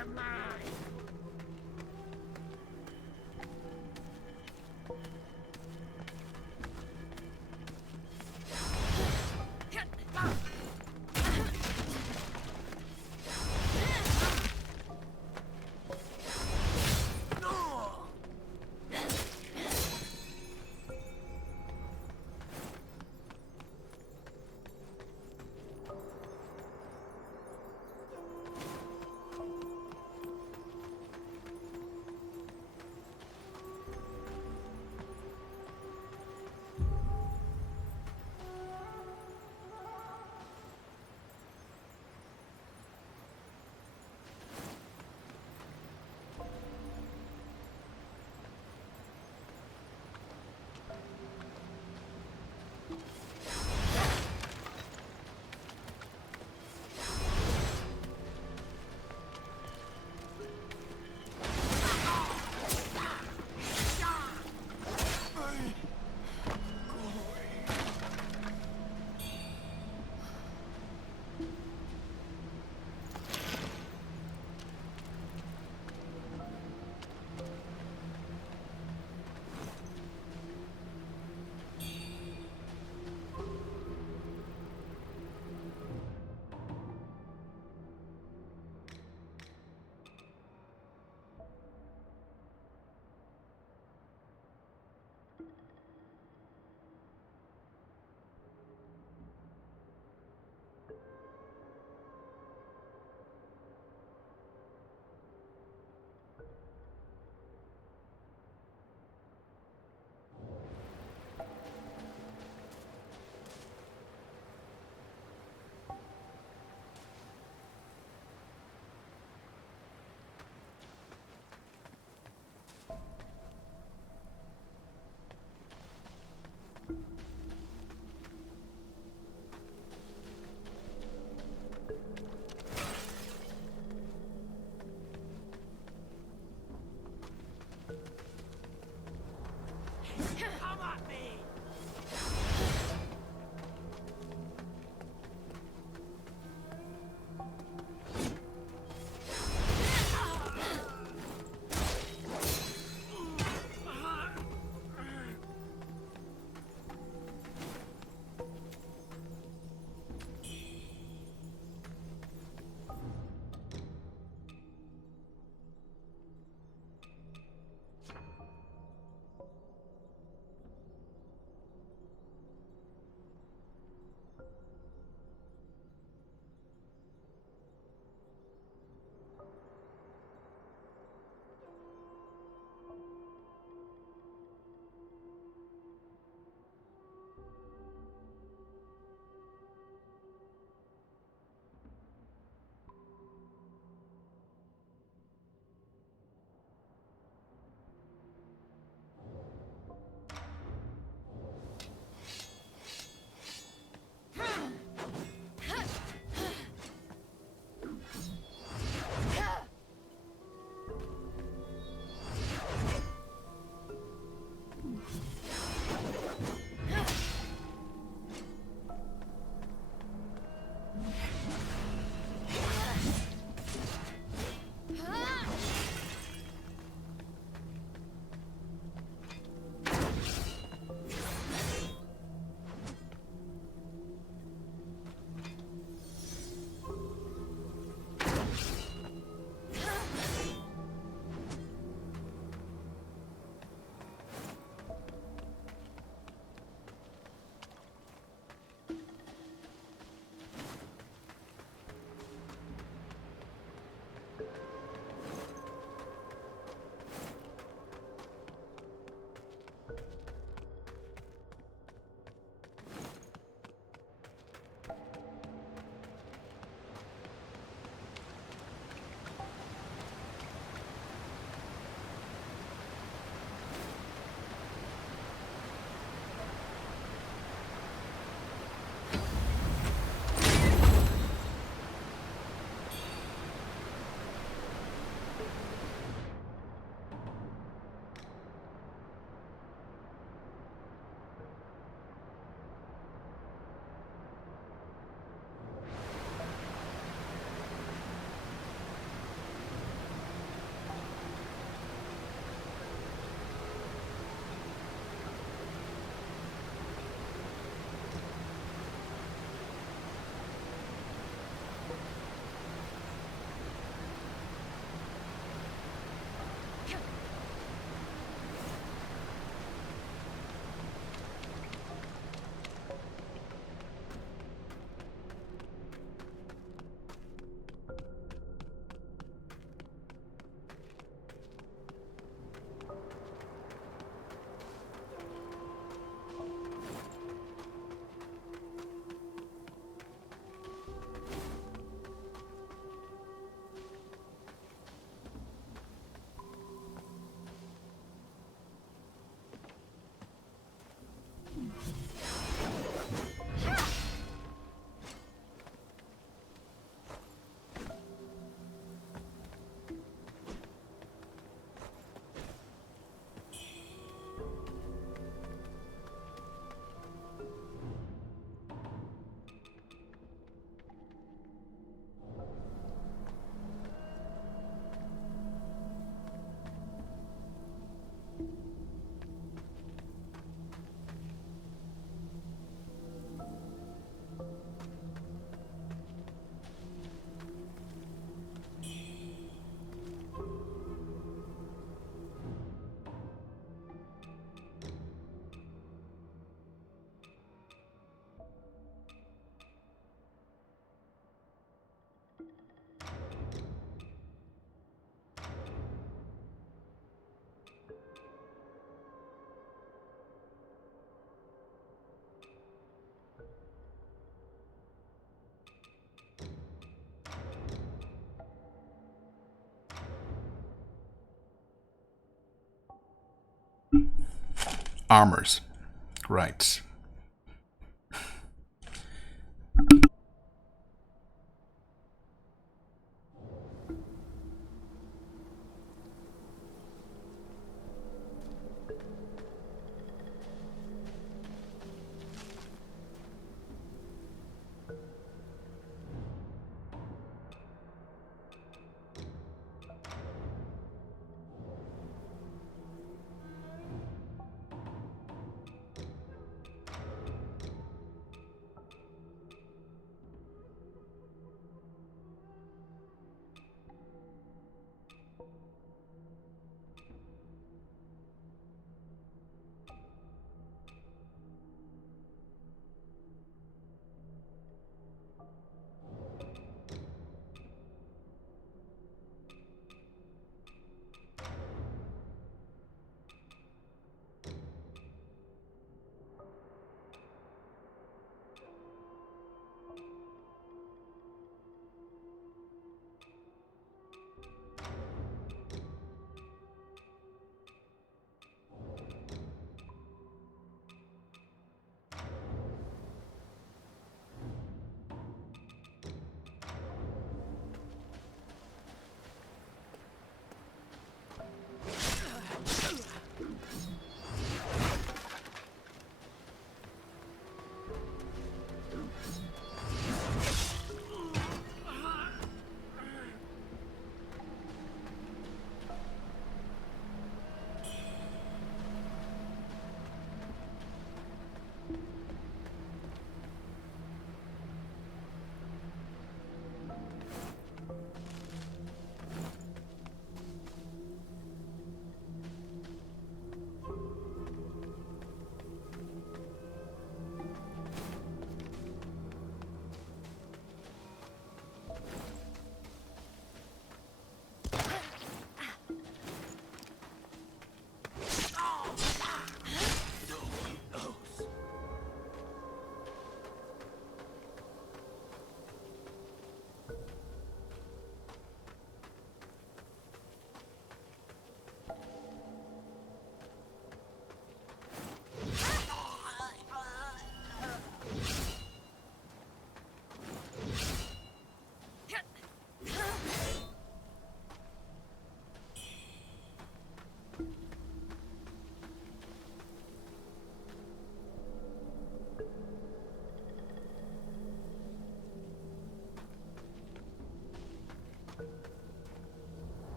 of mine! Armors. Right.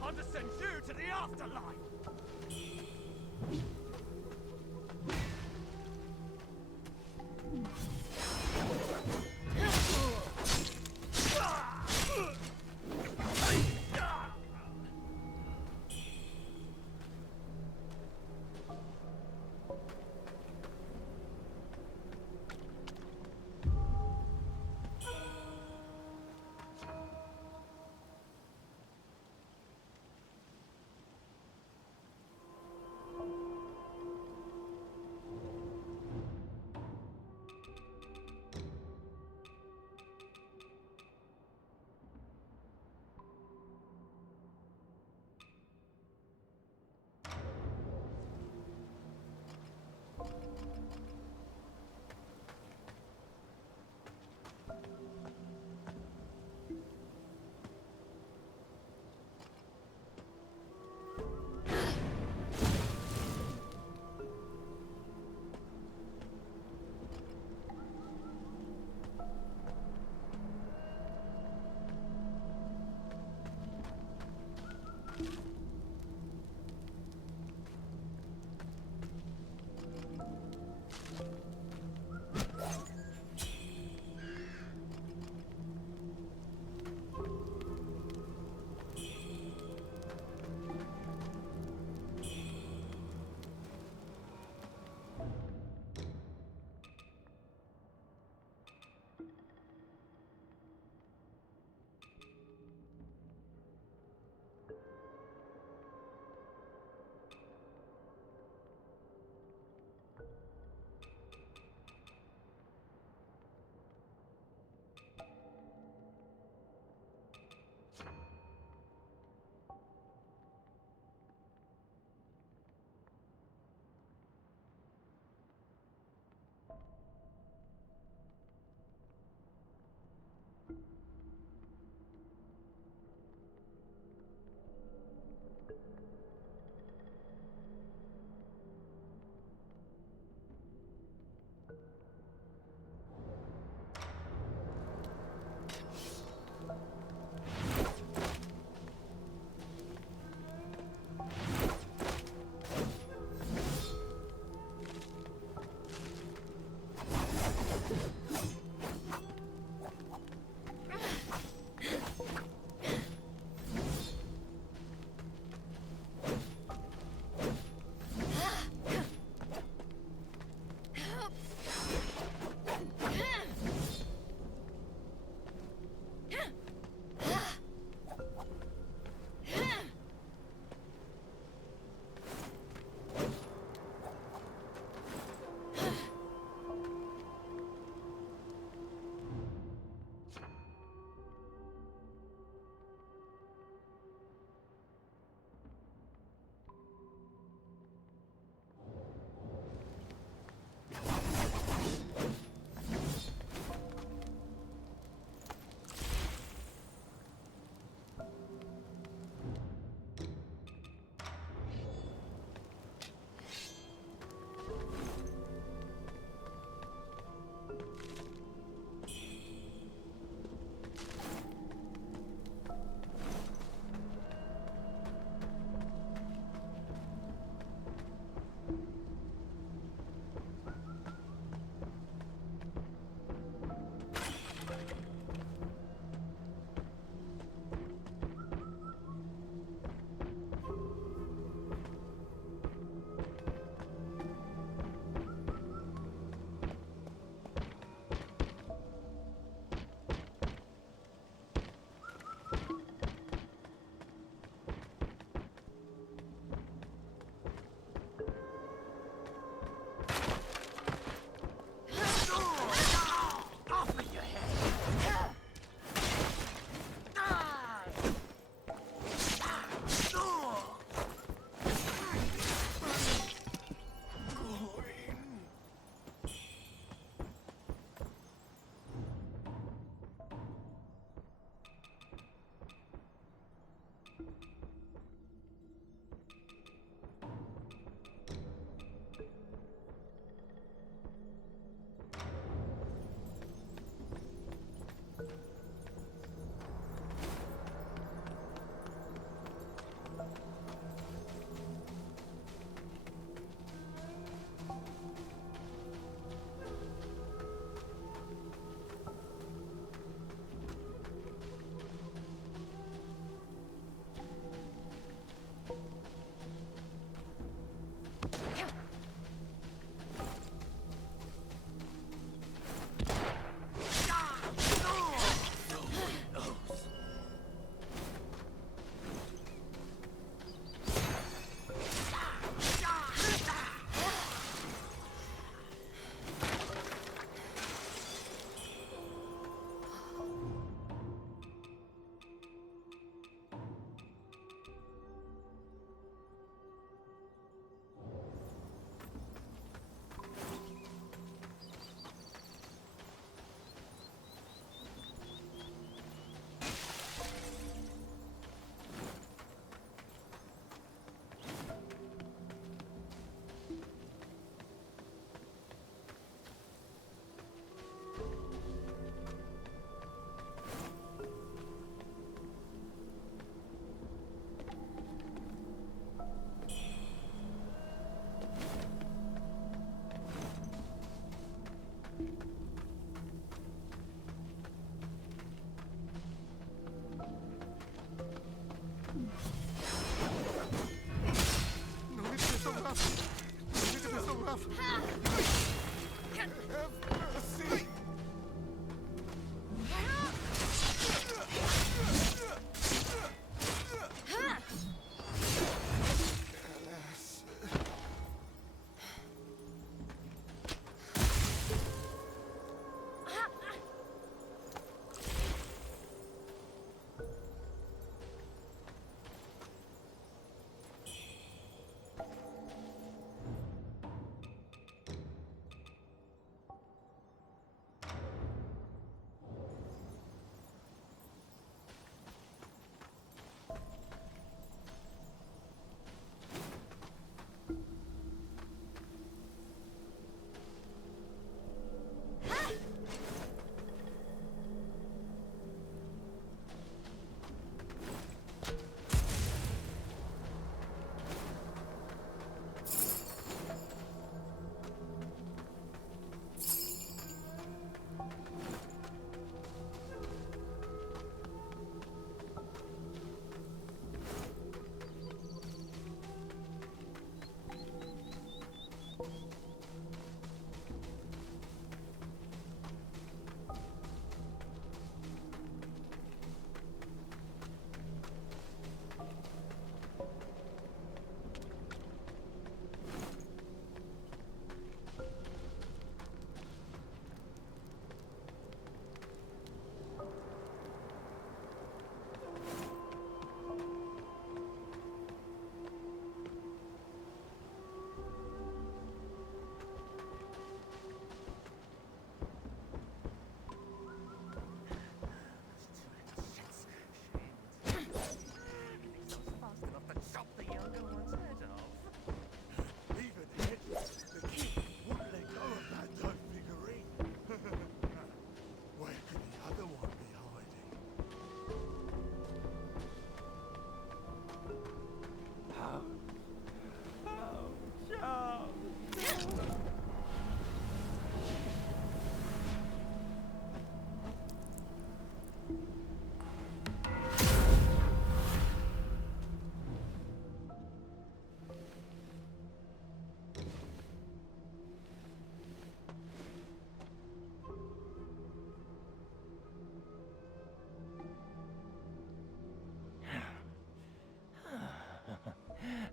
Time to send you to the afterlife!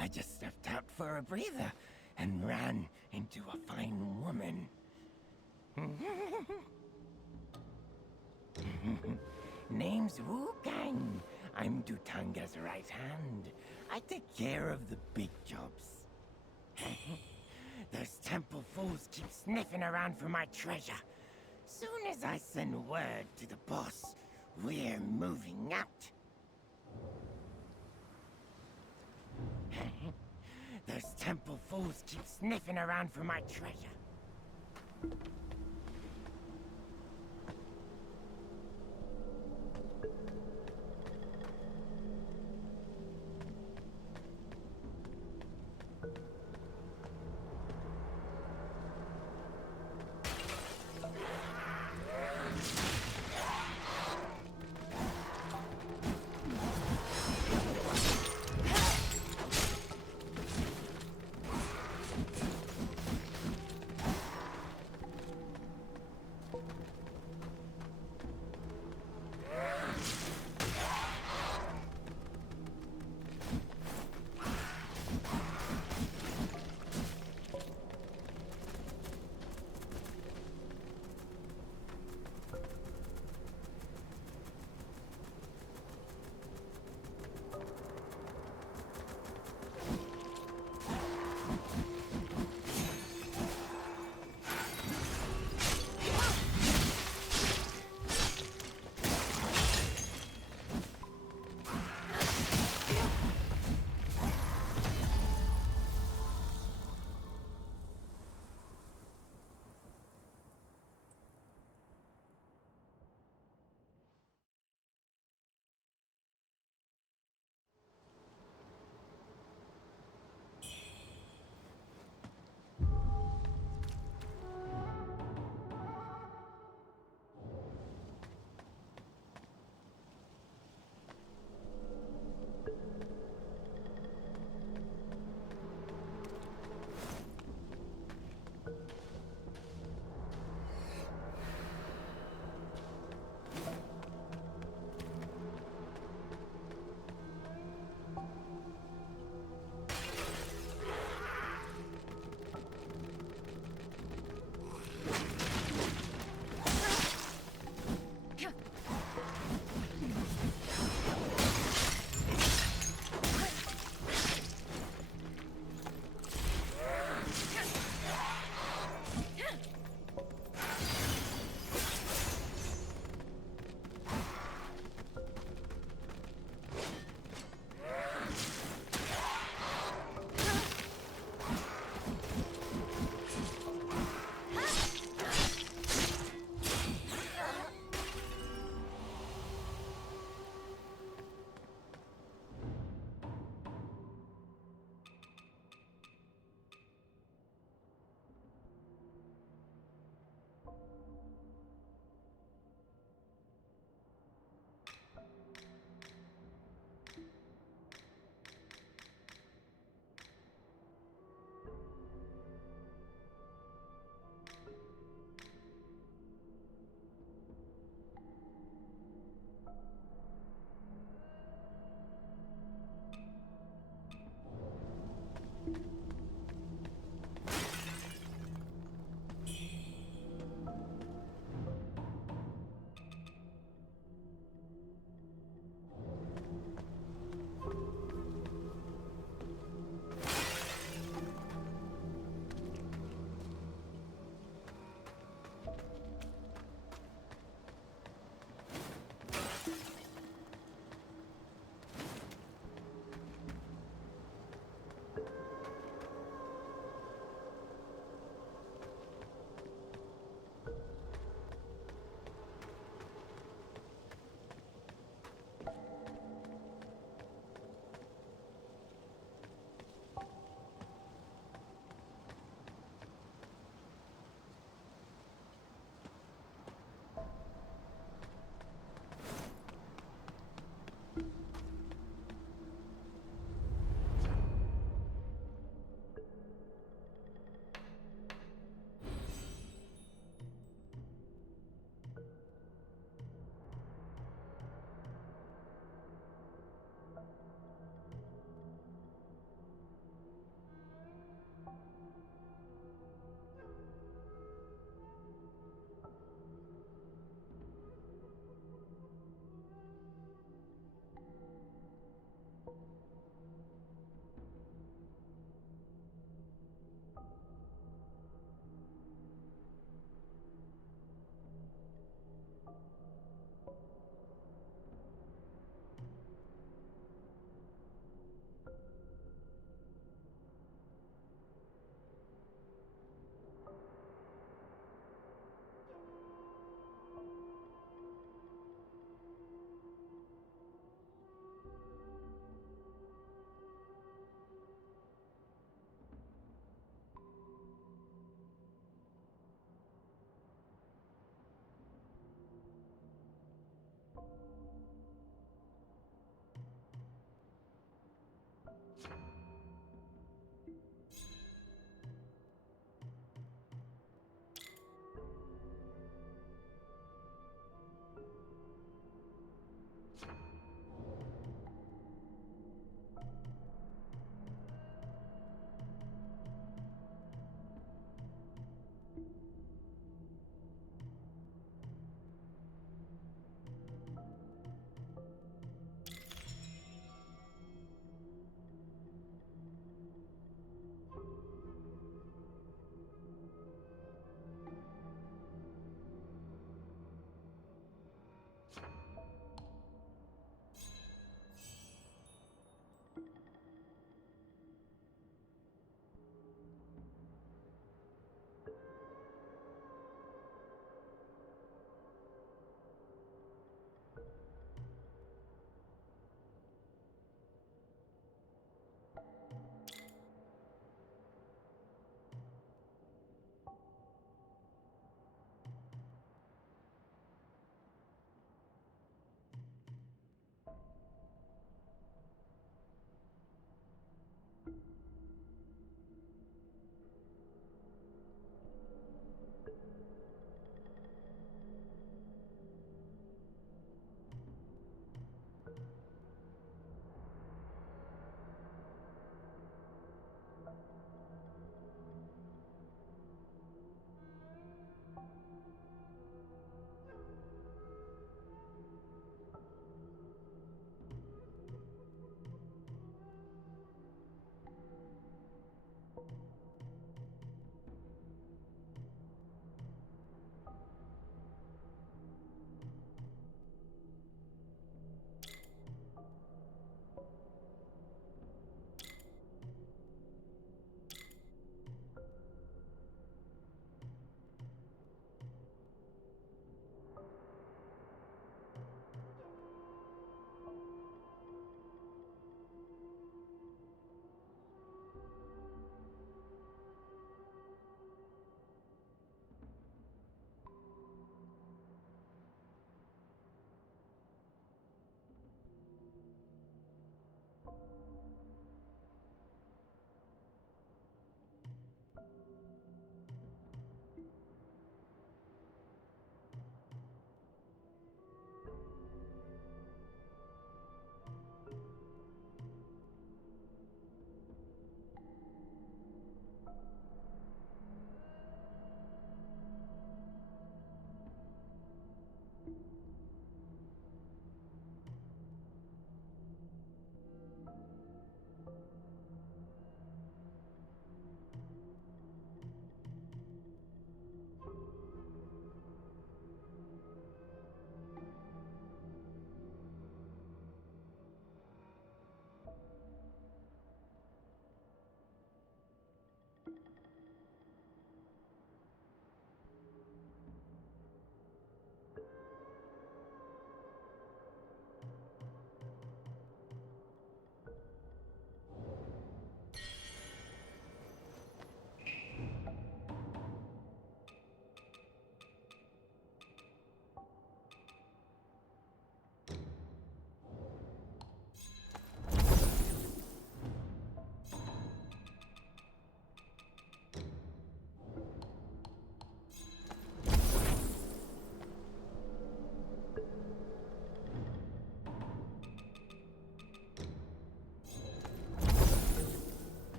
I just stepped out for a breather and ran into a fine woman. Name's Wuchang. I'm Dutanga's right hand. I take care of the big jobs. Those temple fools keep sniffing around for my treasure. Soon as I send word to the boss, we're moving out. Those temple fools keep sniffing around for my treasure.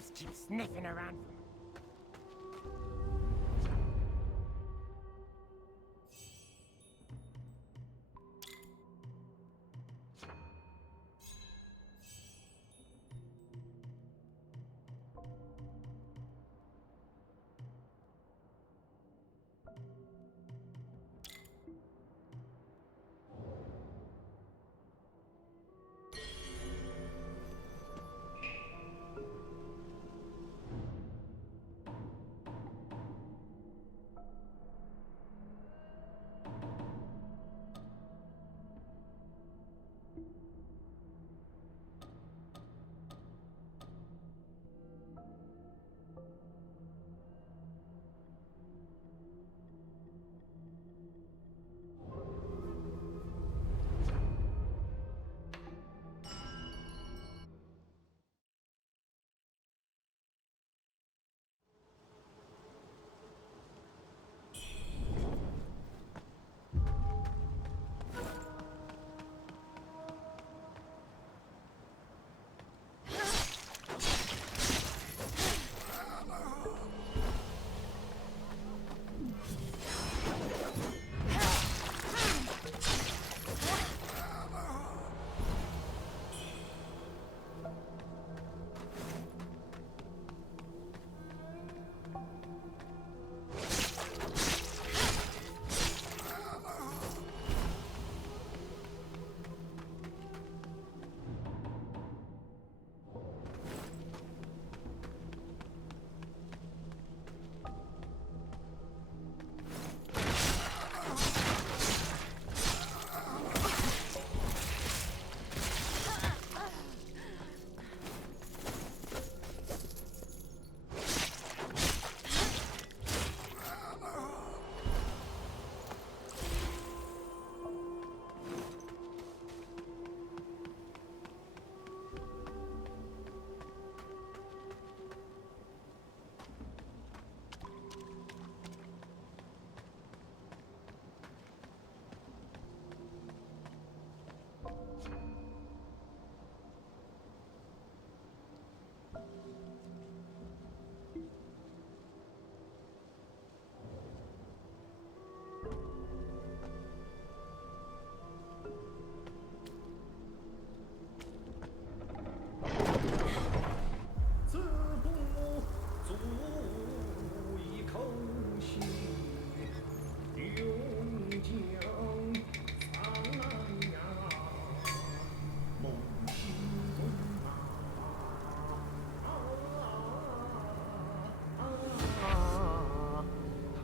fools keep sniffing around for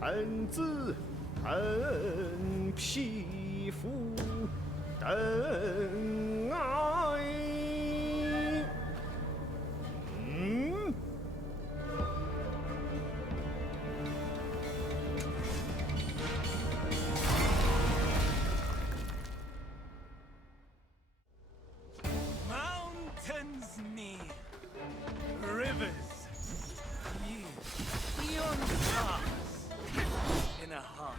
臣子臣匹夫等爱。Mountains near, rivers clear, beyond stars in a heart.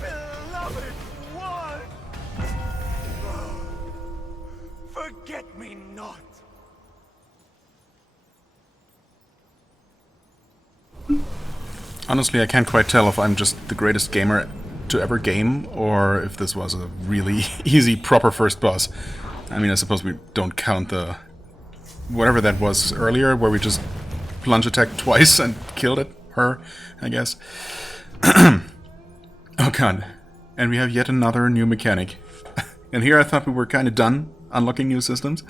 Beloved one! Forget me not! Honestly, I can't quite tell if I'm just the greatest gamer to ever game, or if this was a really easy, proper first boss. I mean, I suppose we don't count the... whatever that was earlier, where we just plunge attacked twice and killed it. Her, I guess. Oh god. And we have yet another new mechanic. And here I thought we were kind of done unlocking new systems.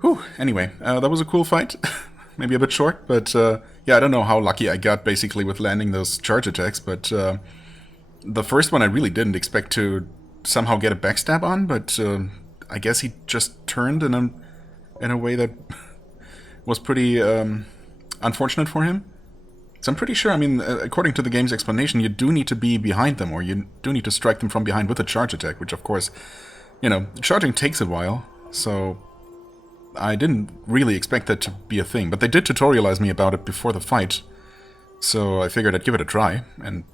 Whew, anyway, that was a cool fight. Maybe a bit short, but yeah, I don't know how lucky I got basically with landing those charge attacks, but the first one I really didn't expect to somehow get a backstab on, but I guess he just turned in a way that was pretty unfortunate for him. So I'm pretty sure, I mean, according to the game's explanation, you do need to be behind them, or you do need to strike them from behind with a charge attack, which of course, you know, charging takes a while, so I didn't really expect that to be a thing. But they did tutorialize me about it before the fight, so I figured I'd give it a try, and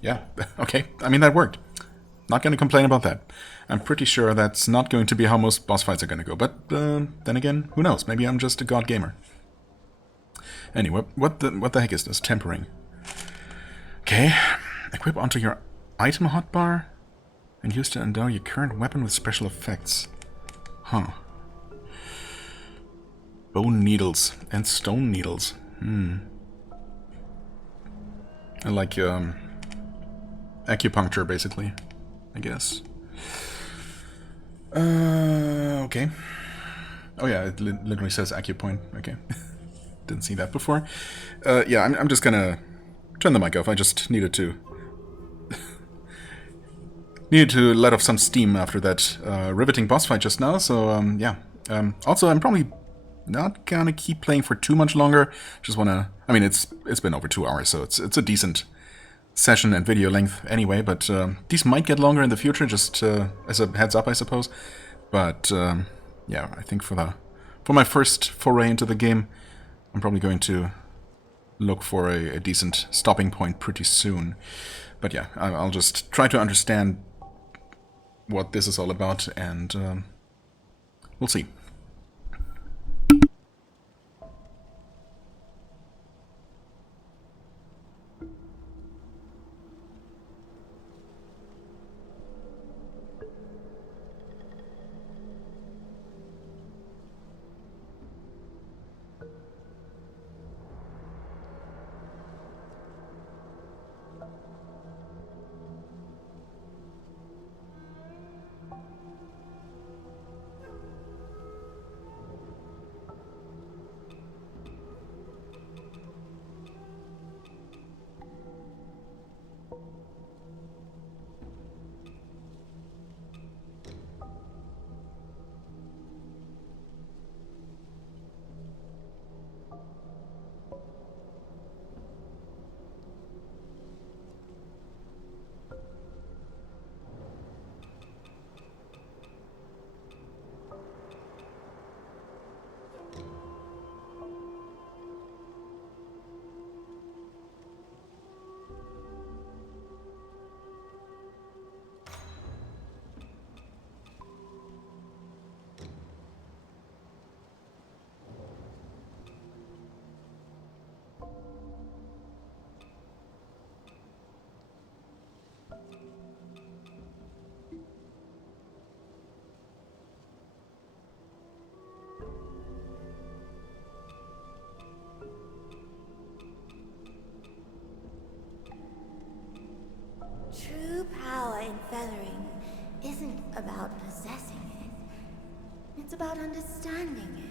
yeah, okay, I mean, that worked. Not gonna complain about that. I'm pretty sure that's not going to be how most boss fights are gonna go, but then again, who knows, maybe I'm just a god gamer. Anyway, what the heck is this? Tempering. Okay. Equip onto your item hotbar and use to endow your current weapon with special effects. Huh. Bone needles and stone needles. Like acupuncture, basically, I guess. Okay. Oh yeah, it literally says acupoint. Okay. Didn't see that before. Yeah, I'm just gonna turn the mic off. I just needed to let off some steam after that riveting boss fight just now. So yeah. Also, I'm probably not gonna keep playing for too much longer. Just wanna. I mean, it's been over 2 hours, so it's a decent session and video length anyway. But these might get longer in the future, just as a heads up, I suppose. But yeah, I think for my first foray into the game, I'm probably going to look for a decent stopping point pretty soon. But yeah, I'll just try to understand what this is all about, and we'll see. True power in feathering isn't about possessing it. It's about understanding it.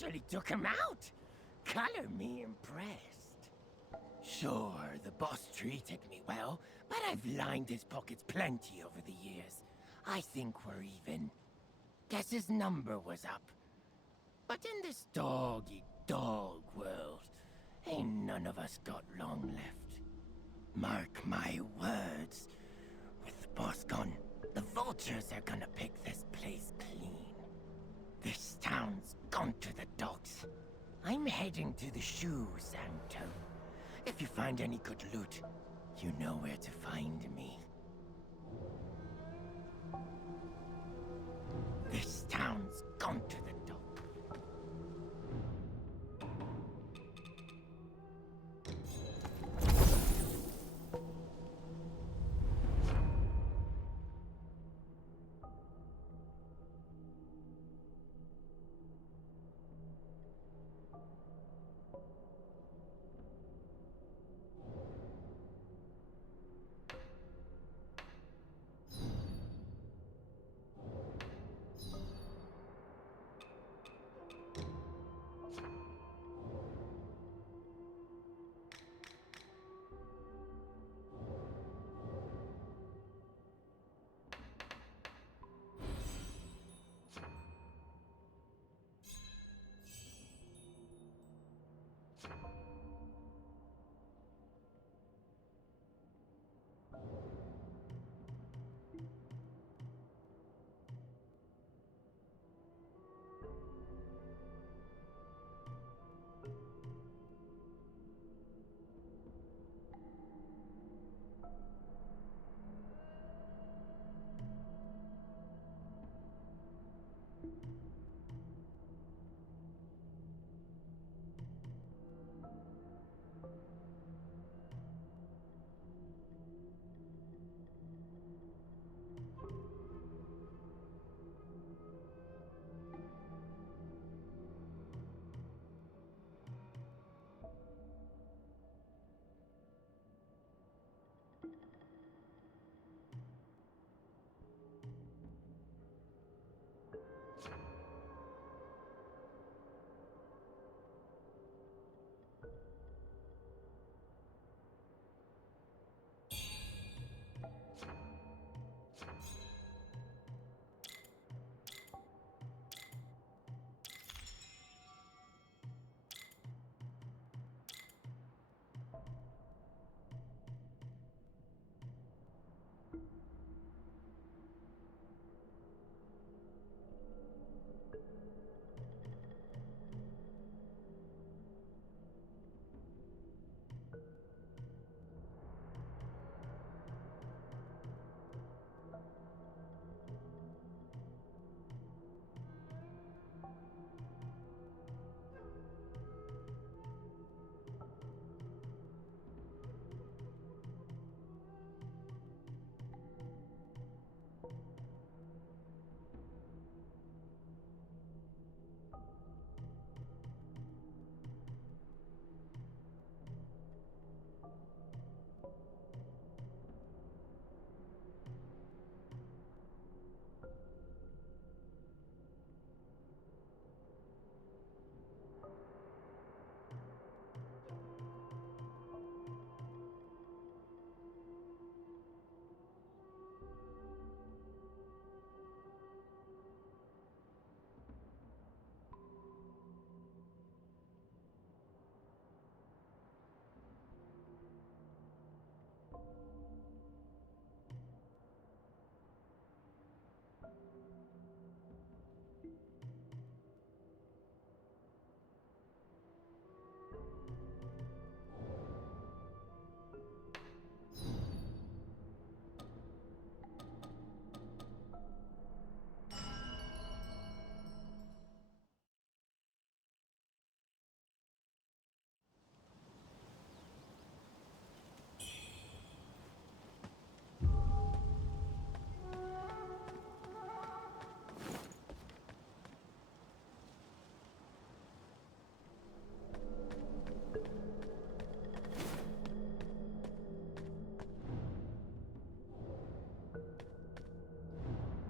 actually took him out. Color me impressed. Sure, the boss treated me well, but I've lined his pockets plenty over the years. I think we're even. Guess his number was up. But in this dog-eat-dog world, ain't none of us got long left. Mark my words. With the boss gone, the vultures are gonna pick this place clean. This town's gone to the dogs. I'm heading to the shoe, Santo. If you find any good loot, you know where to find me. This town's gone to the dogs.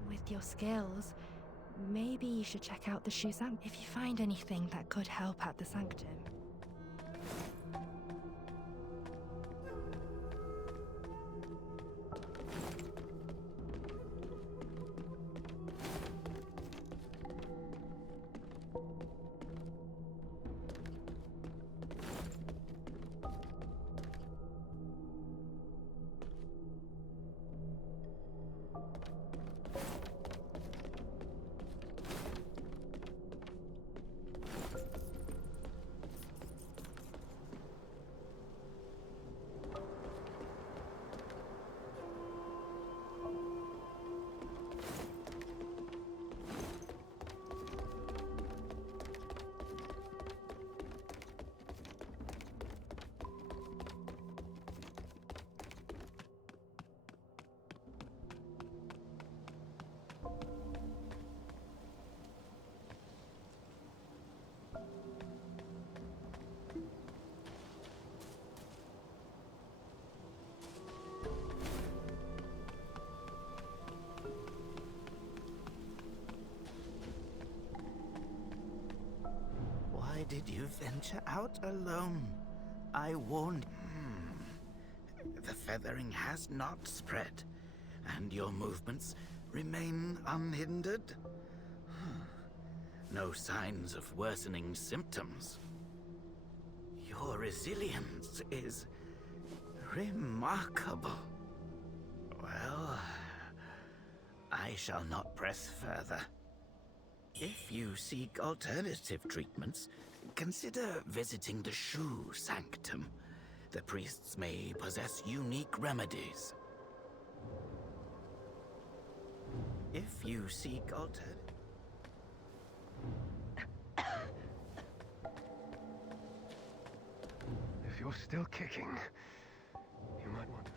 With your skills, maybe you should check out the Shu Sanctum if you find anything that could help at the Sanctum. Why did you venture out alone? I warned. The feathering has not spread, and your movements remain unhindered. No signs of worsening symptoms. Your resilience is remarkable. Well, I shall not press further. If you seek alternative treatments, consider visiting the Shu Sanctum. The priests may possess unique remedies. If you seek alternative... If you're still kicking, you might want to...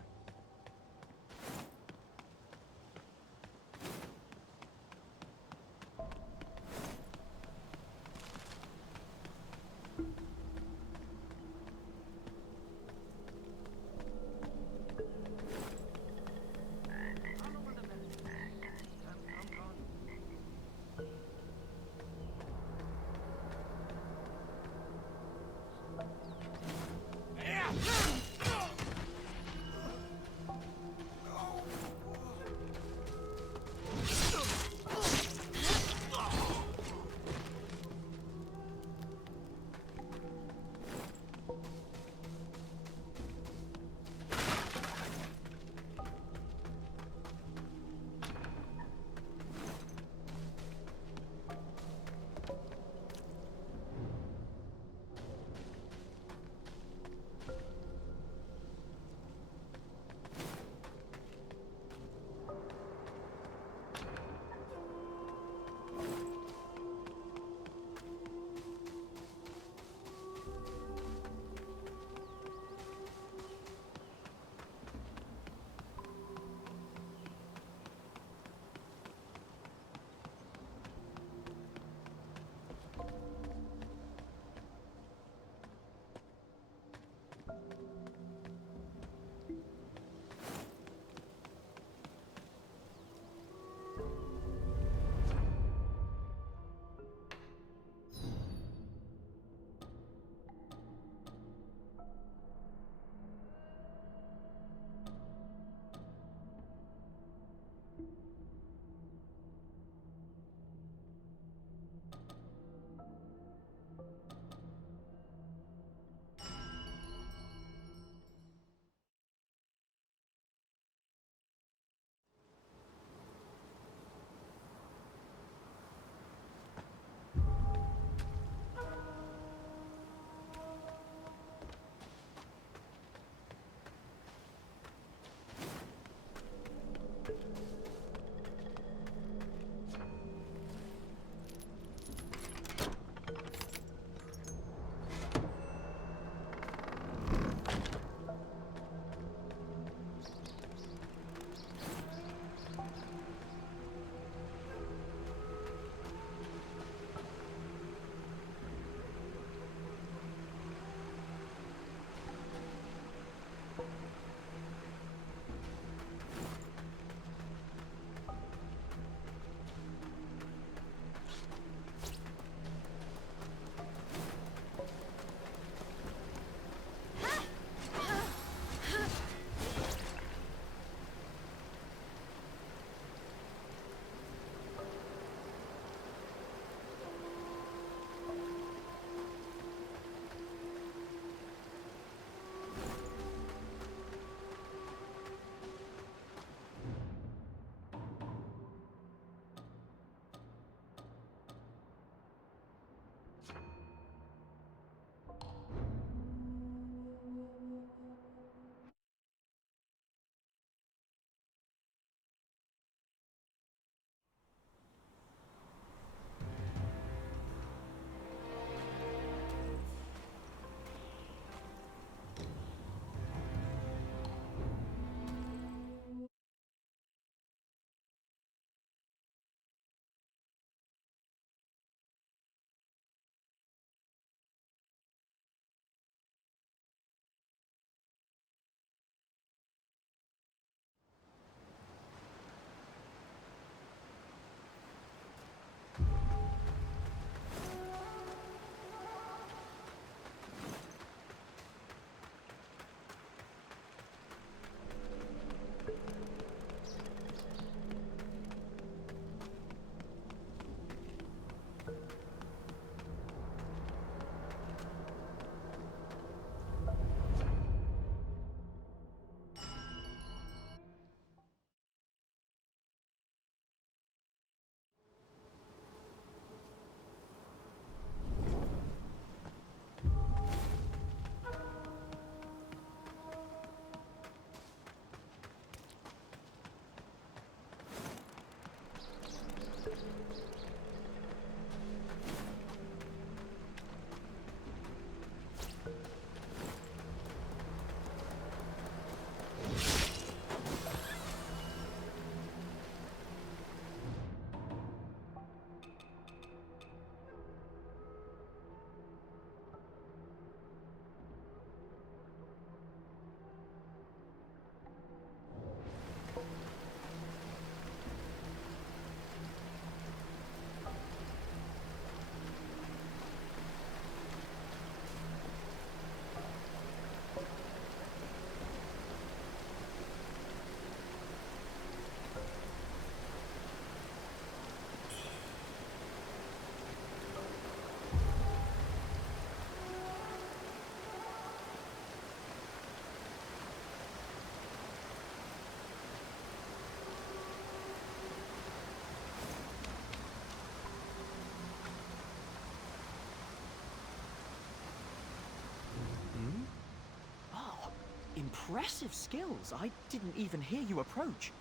Impressive skills. I didn't even hear you approach.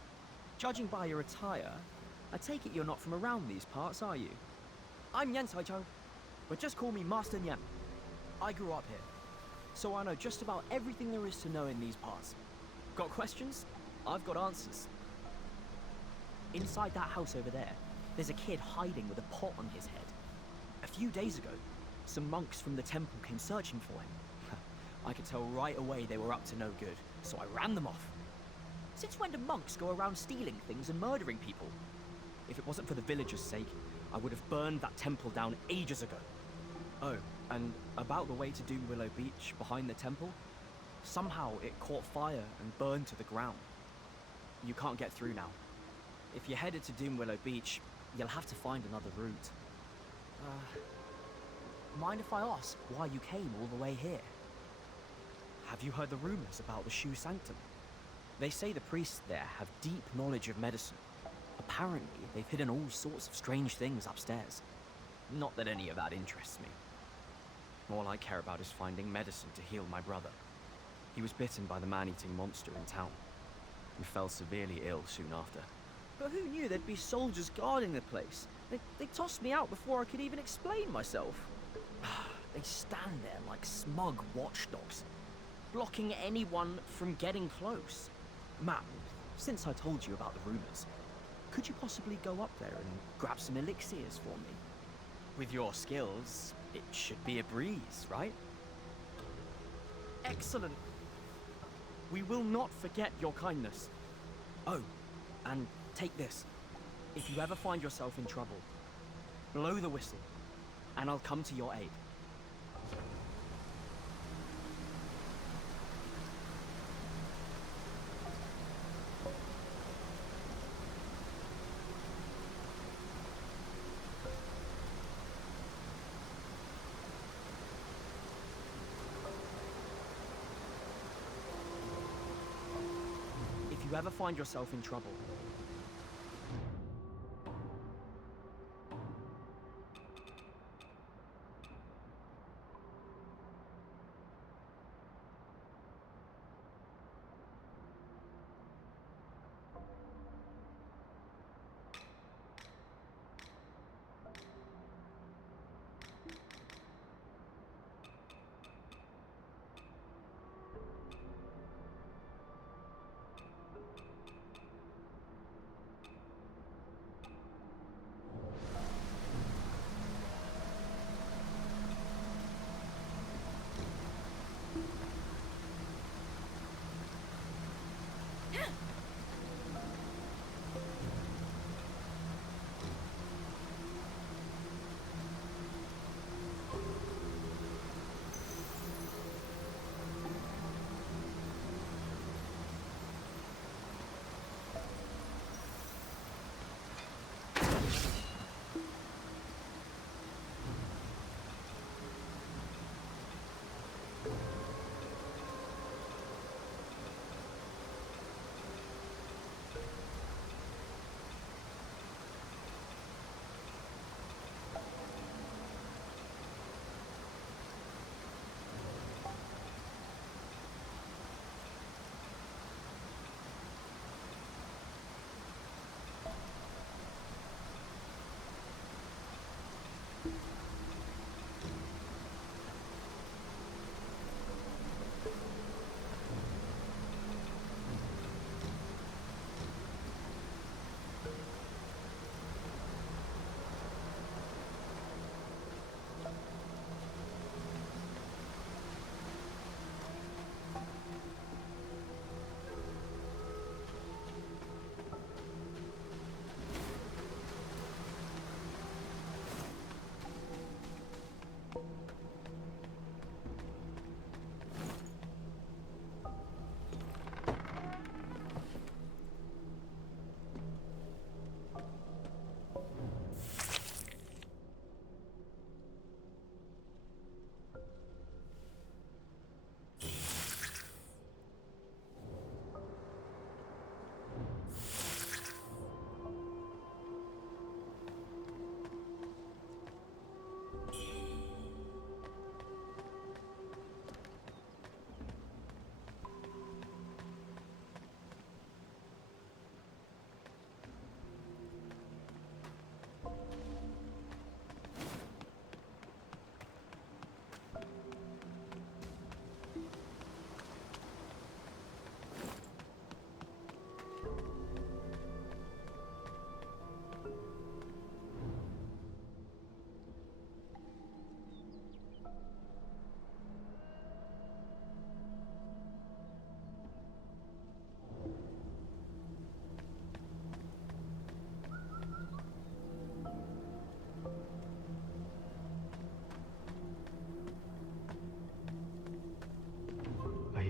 Judging by your attire, I take it you're not from around these parts, are you? I'm Yan Saichang, but just call me Master Yan. I grew up here, so I know just about everything there is to know in these parts. Got questions? I've got answers. Inside that house over there, there's a kid hiding with a pot on his head. A few days ago, some monks from the temple came searching for him. I could tell right away they were up to no good, so I ran them off. Since when do monks go around stealing things and murdering people? If it wasn't for the villagers' sake, I would have burned that temple down ages ago. Oh, and about the way to Doom Willow Beach behind the temple, somehow it caught fire and burned to the ground. You can't get through now. If you're headed to Doom Willow Beach, you'll have to find another route. Mind if I ask why you came all the way here? Have you heard the rumors about the Shu Sanctum? They say the priests there have deep knowledge of medicine. Apparently, they've hidden all sorts of strange things upstairs. Not that any of that interests me. All I care about is finding medicine to heal my brother. He was bitten by the man-eating monster in town, and fell severely ill soon after. But who knew there'd be soldiers guarding the place? They tossed me out before I could even explain myself. They stand there like smug watchdogs, blocking anyone from getting close. Ma'am, since I told you about the rumors, could you possibly go up there and grab some elixirs for me? With your skills, it should be a breeze, right? Excellent. We will not forget your kindness. Oh, and take this. If you ever find yourself in trouble, blow the whistle, and I'll come to your aid. If you ever find yourself in trouble,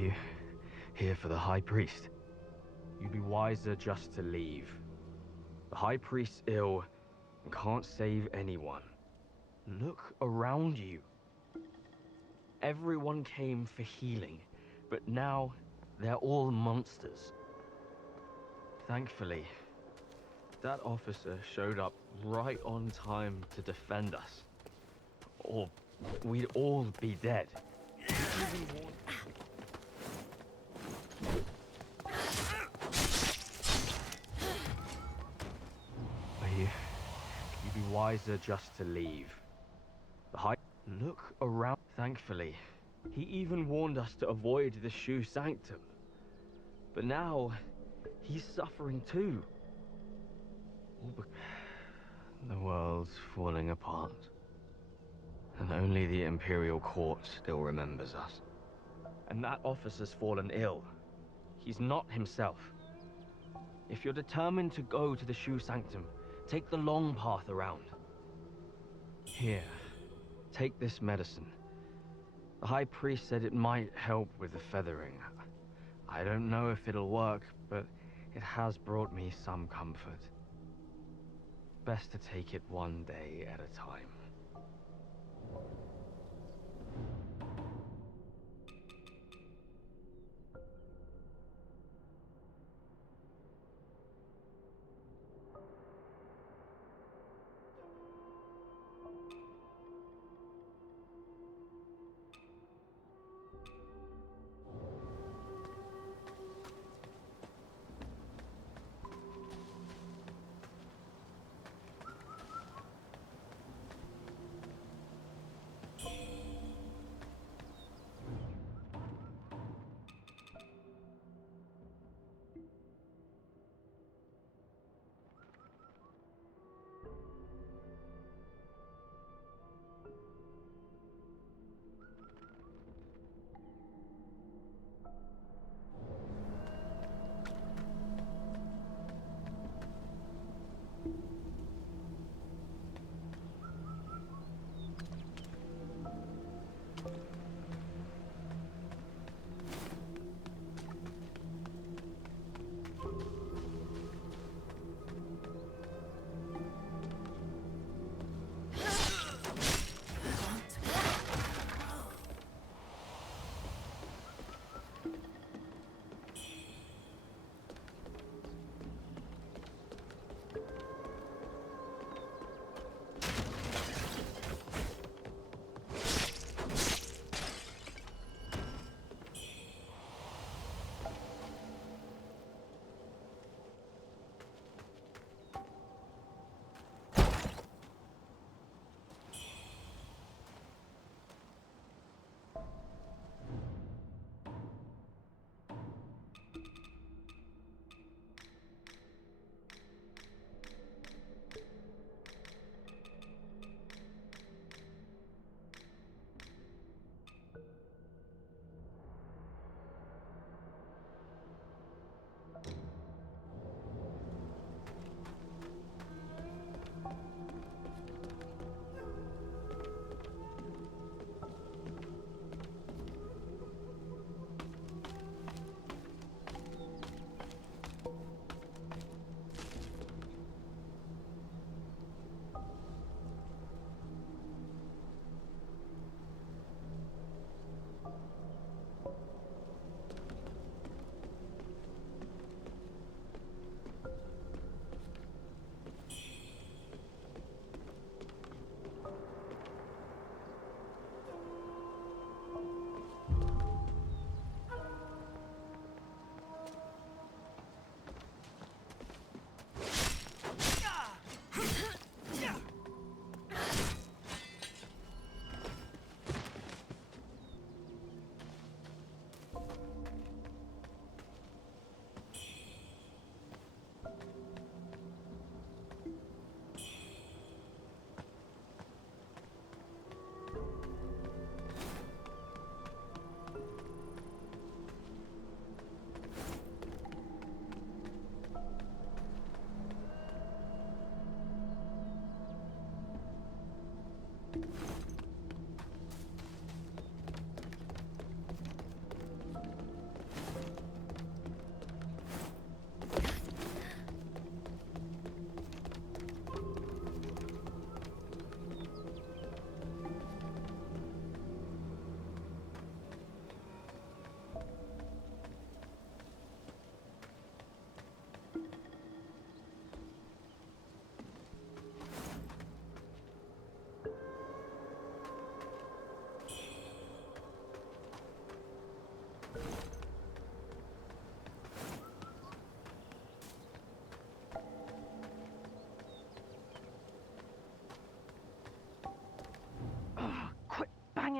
you here for the High Priest? You'd be wiser just to leave. The High Priest's ill and can't save anyone. Look around you. Everyone came for healing, but now they're all monsters. Thankfully, that officer showed up right on time to defend us. Or we'd all be dead. You'd be wiser just to leave. The High... Look around. Thankfully, he even warned us to avoid the Shu Sanctum. But now, he's suffering too. The world's falling apart. And only the Imperial Court still remembers us. And that officer's fallen ill. He's not himself. If you're determined to go to the Shu Sanctum, take the long path around. Here, take this medicine. The High Priest said it might help with the feathering. I don't know if it'll work, but it has brought me some comfort. Best to take it one day at a time.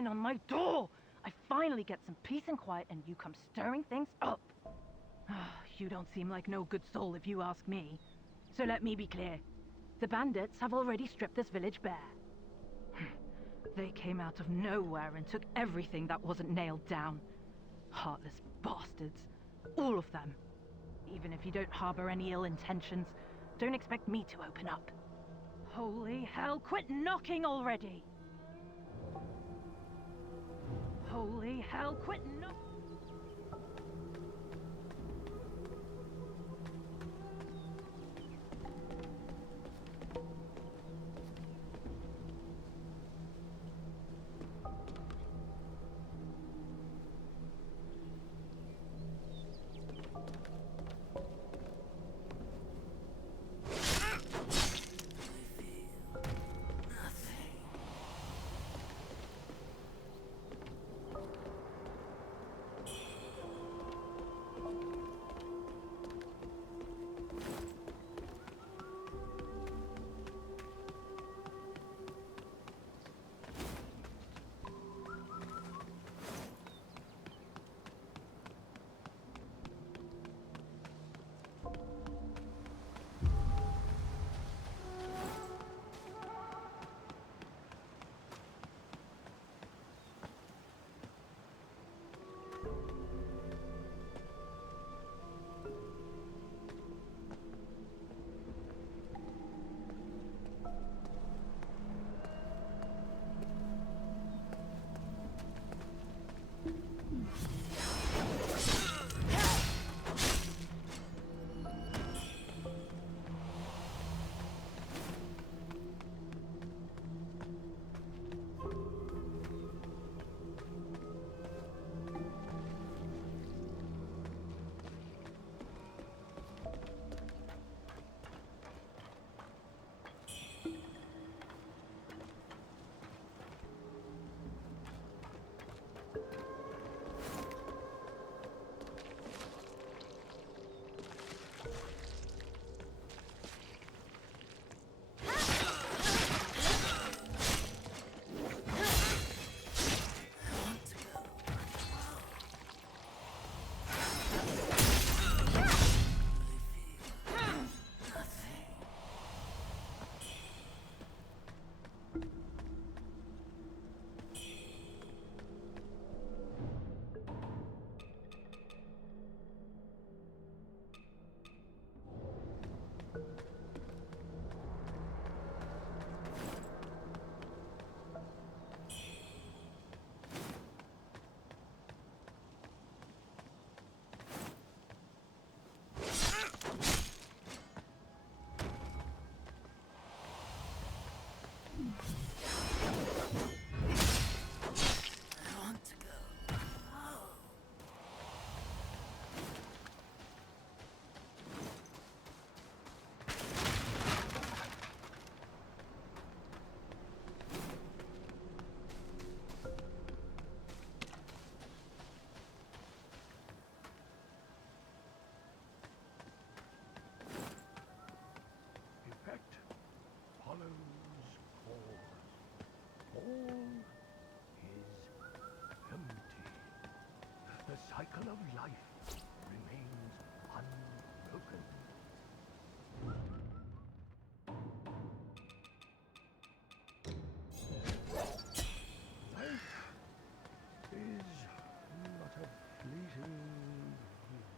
banging on my door. I finally get some peace and quiet, and you come stirring things up. You don't seem like no good soul if you ask me. So let me be clear. The bandits have already stripped this village bare. They came out of nowhere and took everything that wasn't nailed down. Heartless bastards. All of them. Even if you don't harbor any ill intentions, don't expect me to open up. Holy hell, quit knocking already! Holy hell, quit knocking! cycle of life remains unbroken. Life is not a fleeting view.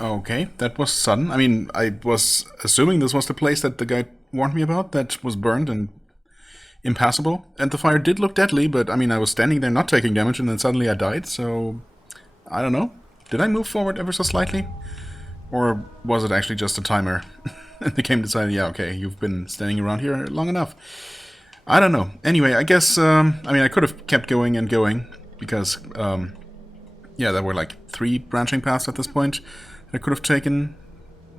Okay, that was sudden. I mean, I was assuming this was the place that the guy warned me about that was burned and impassable. And the fire did look deadly, but I mean, I was standing there not taking damage and then suddenly I died, so... I don't know. Did I move forward ever so slightly? Or was it actually just a timer? And the game decided, yeah, okay, you've been standing around here long enough. I don't know. Anyway, I guess, I mean, I could have kept going and going, because, yeah, there were like 3 branching paths at this point. I could have taken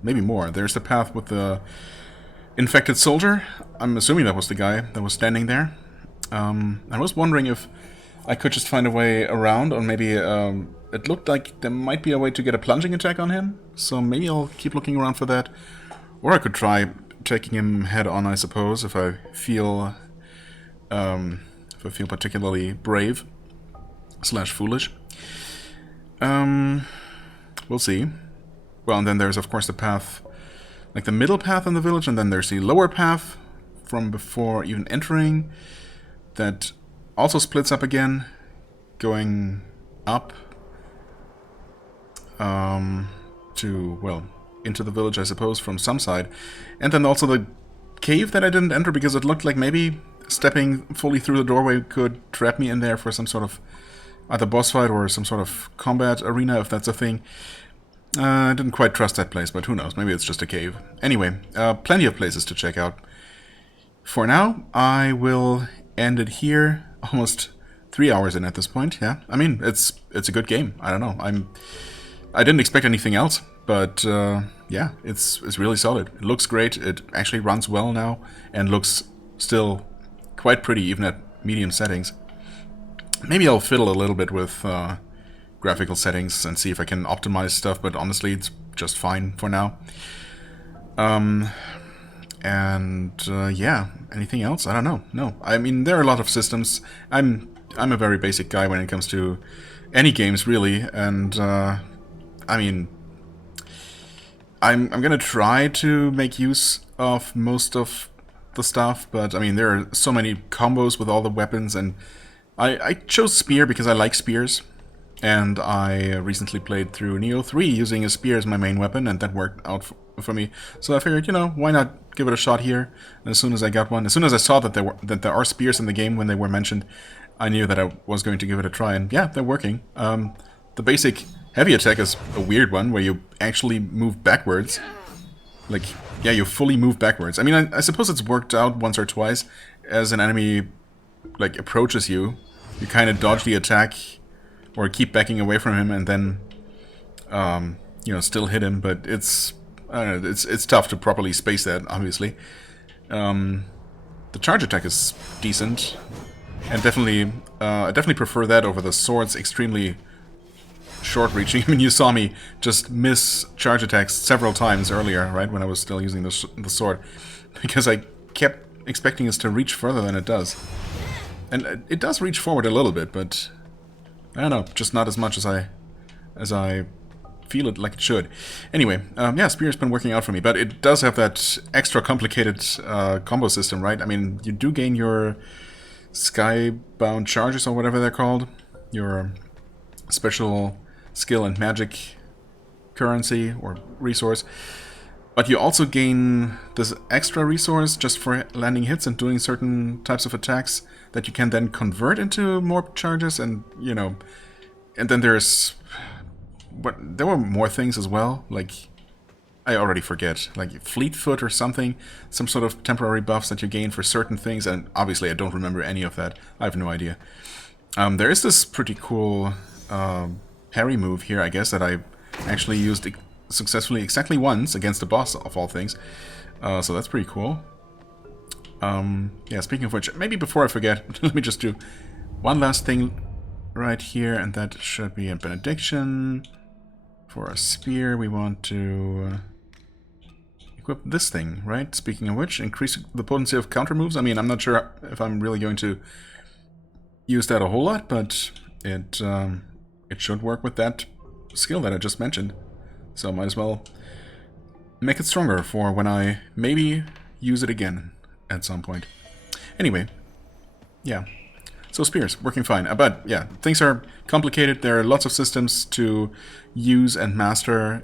maybe more. There's the path with the infected soldier. I'm assuming that was the guy that was standing there. I was wondering if I could just find a way around, or maybe it looked like there might be a way to get a plunging attack on him. So maybe I'll keep looking around for that. Or I could try taking him head on, I suppose, if I feel particularly brave / foolish. We'll see. Well, and then there's, of course, the path, like the middle path in the village, and then there's the lower path from before even entering that also splits up again, going up to, well, into the village, I suppose, from some side. And then also the cave that I didn't enter because it looked like maybe stepping fully through the doorway could trap me in there for some sort of either boss fight or some sort of combat arena, if that's a thing. I didn't quite trust that place, but who knows, maybe it's just a cave. Anyway, plenty of places to check out. For now, I will end it here. Almost 3 hours in at this point, yeah. I mean, it's a good game. I don't know. I didn't expect anything else, but yeah, it's really solid. It looks great. It actually runs well now and looks still quite pretty, even at medium settings. Maybe I'll fiddle a little bit with graphical settings and see if I can optimize stuff, but honestly, it's just fine for now. Yeah, anything else? I don't know. No, I mean, there are a lot of systems. I'm a very basic guy when it comes to any games, really, and I mean, I'm gonna try to make use of most of the stuff, but I mean, there are so many combos with all the weapons, and I chose Spear because I like spears, and I recently played through Neo 3 using a spear as my main weapon, and that worked out for me. So I figured, you know, why not give it a shot here? And as soon as I got one, as soon as I saw that there are spears in the game when they were mentioned, I knew that I was going to give it a try, and yeah, they're working. The basic heavy attack is a weird one, where you actually move backwards. Like, yeah, you fully move backwards. I mean, I suppose it's worked out once or twice. As an enemy, like, approaches you, you kind of dodge the attack, or keep backing away from him, and then, you know, still hit him, but it's I don't know, it's tough to properly space that, obviously. The charge attack is decent, and definitely, I definitely prefer that over the sword's extremely short-reaching. I mean, you saw me just miss charge attacks several times earlier, right, when I was still using the sword, because I kept expecting it to reach further than it does. And it does reach forward a little bit, but I don't know, just not as much as I feel it like it should. Anyway, yeah, Spear's been working out for me, but it does have that extra complicated combo system, right? I mean, you do gain your skybound charges or whatever they're called, your special skill and magic currency or resource, but you also gain this extra resource just for landing hits and doing certain types of attacks that you can then convert into more charges, and you know, and then there's there were more things as well, like I already forget, like Fleet Foot or something, some sort of temporary buffs that you gain for certain things, and obviously I don't remember any of that. I have no idea. There is this pretty cool parry move here, I guess, that I actually used successfully exactly once against a boss, of all things. So that's pretty cool. Yeah, speaking of which, maybe before I forget, let me just do one last thing right here, and that should be a benediction. For a spear, we want to equip this thing, right? Speaking of which, increase the potency of counter moves. I mean, I'm not sure if I'm really going to use that a whole lot, but it should work with that skill that I just mentioned. So might as well make it stronger for when I maybe use it again at some point. Anyway, yeah. So spears, working fine. But yeah, things are complicated. There are lots of systems to use and master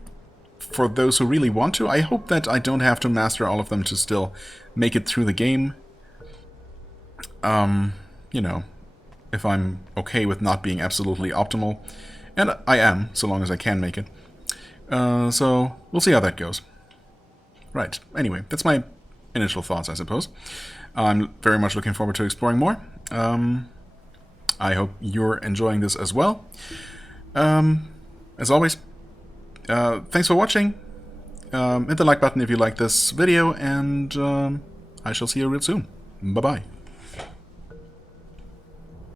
for those who really want to. I hope that I don't have to master all of them to still make it through the game. You know, if I'm okay with not being absolutely optimal. And I am, so long as I can make it. So we'll see how that goes. Right, anyway, that's my initial thoughts, I suppose. I'm very much looking forward to exploring more. I hope you're enjoying this as well. As always, thanks for watching. Hit the like button if you like this video, and I shall see you real soon. Bye-bye.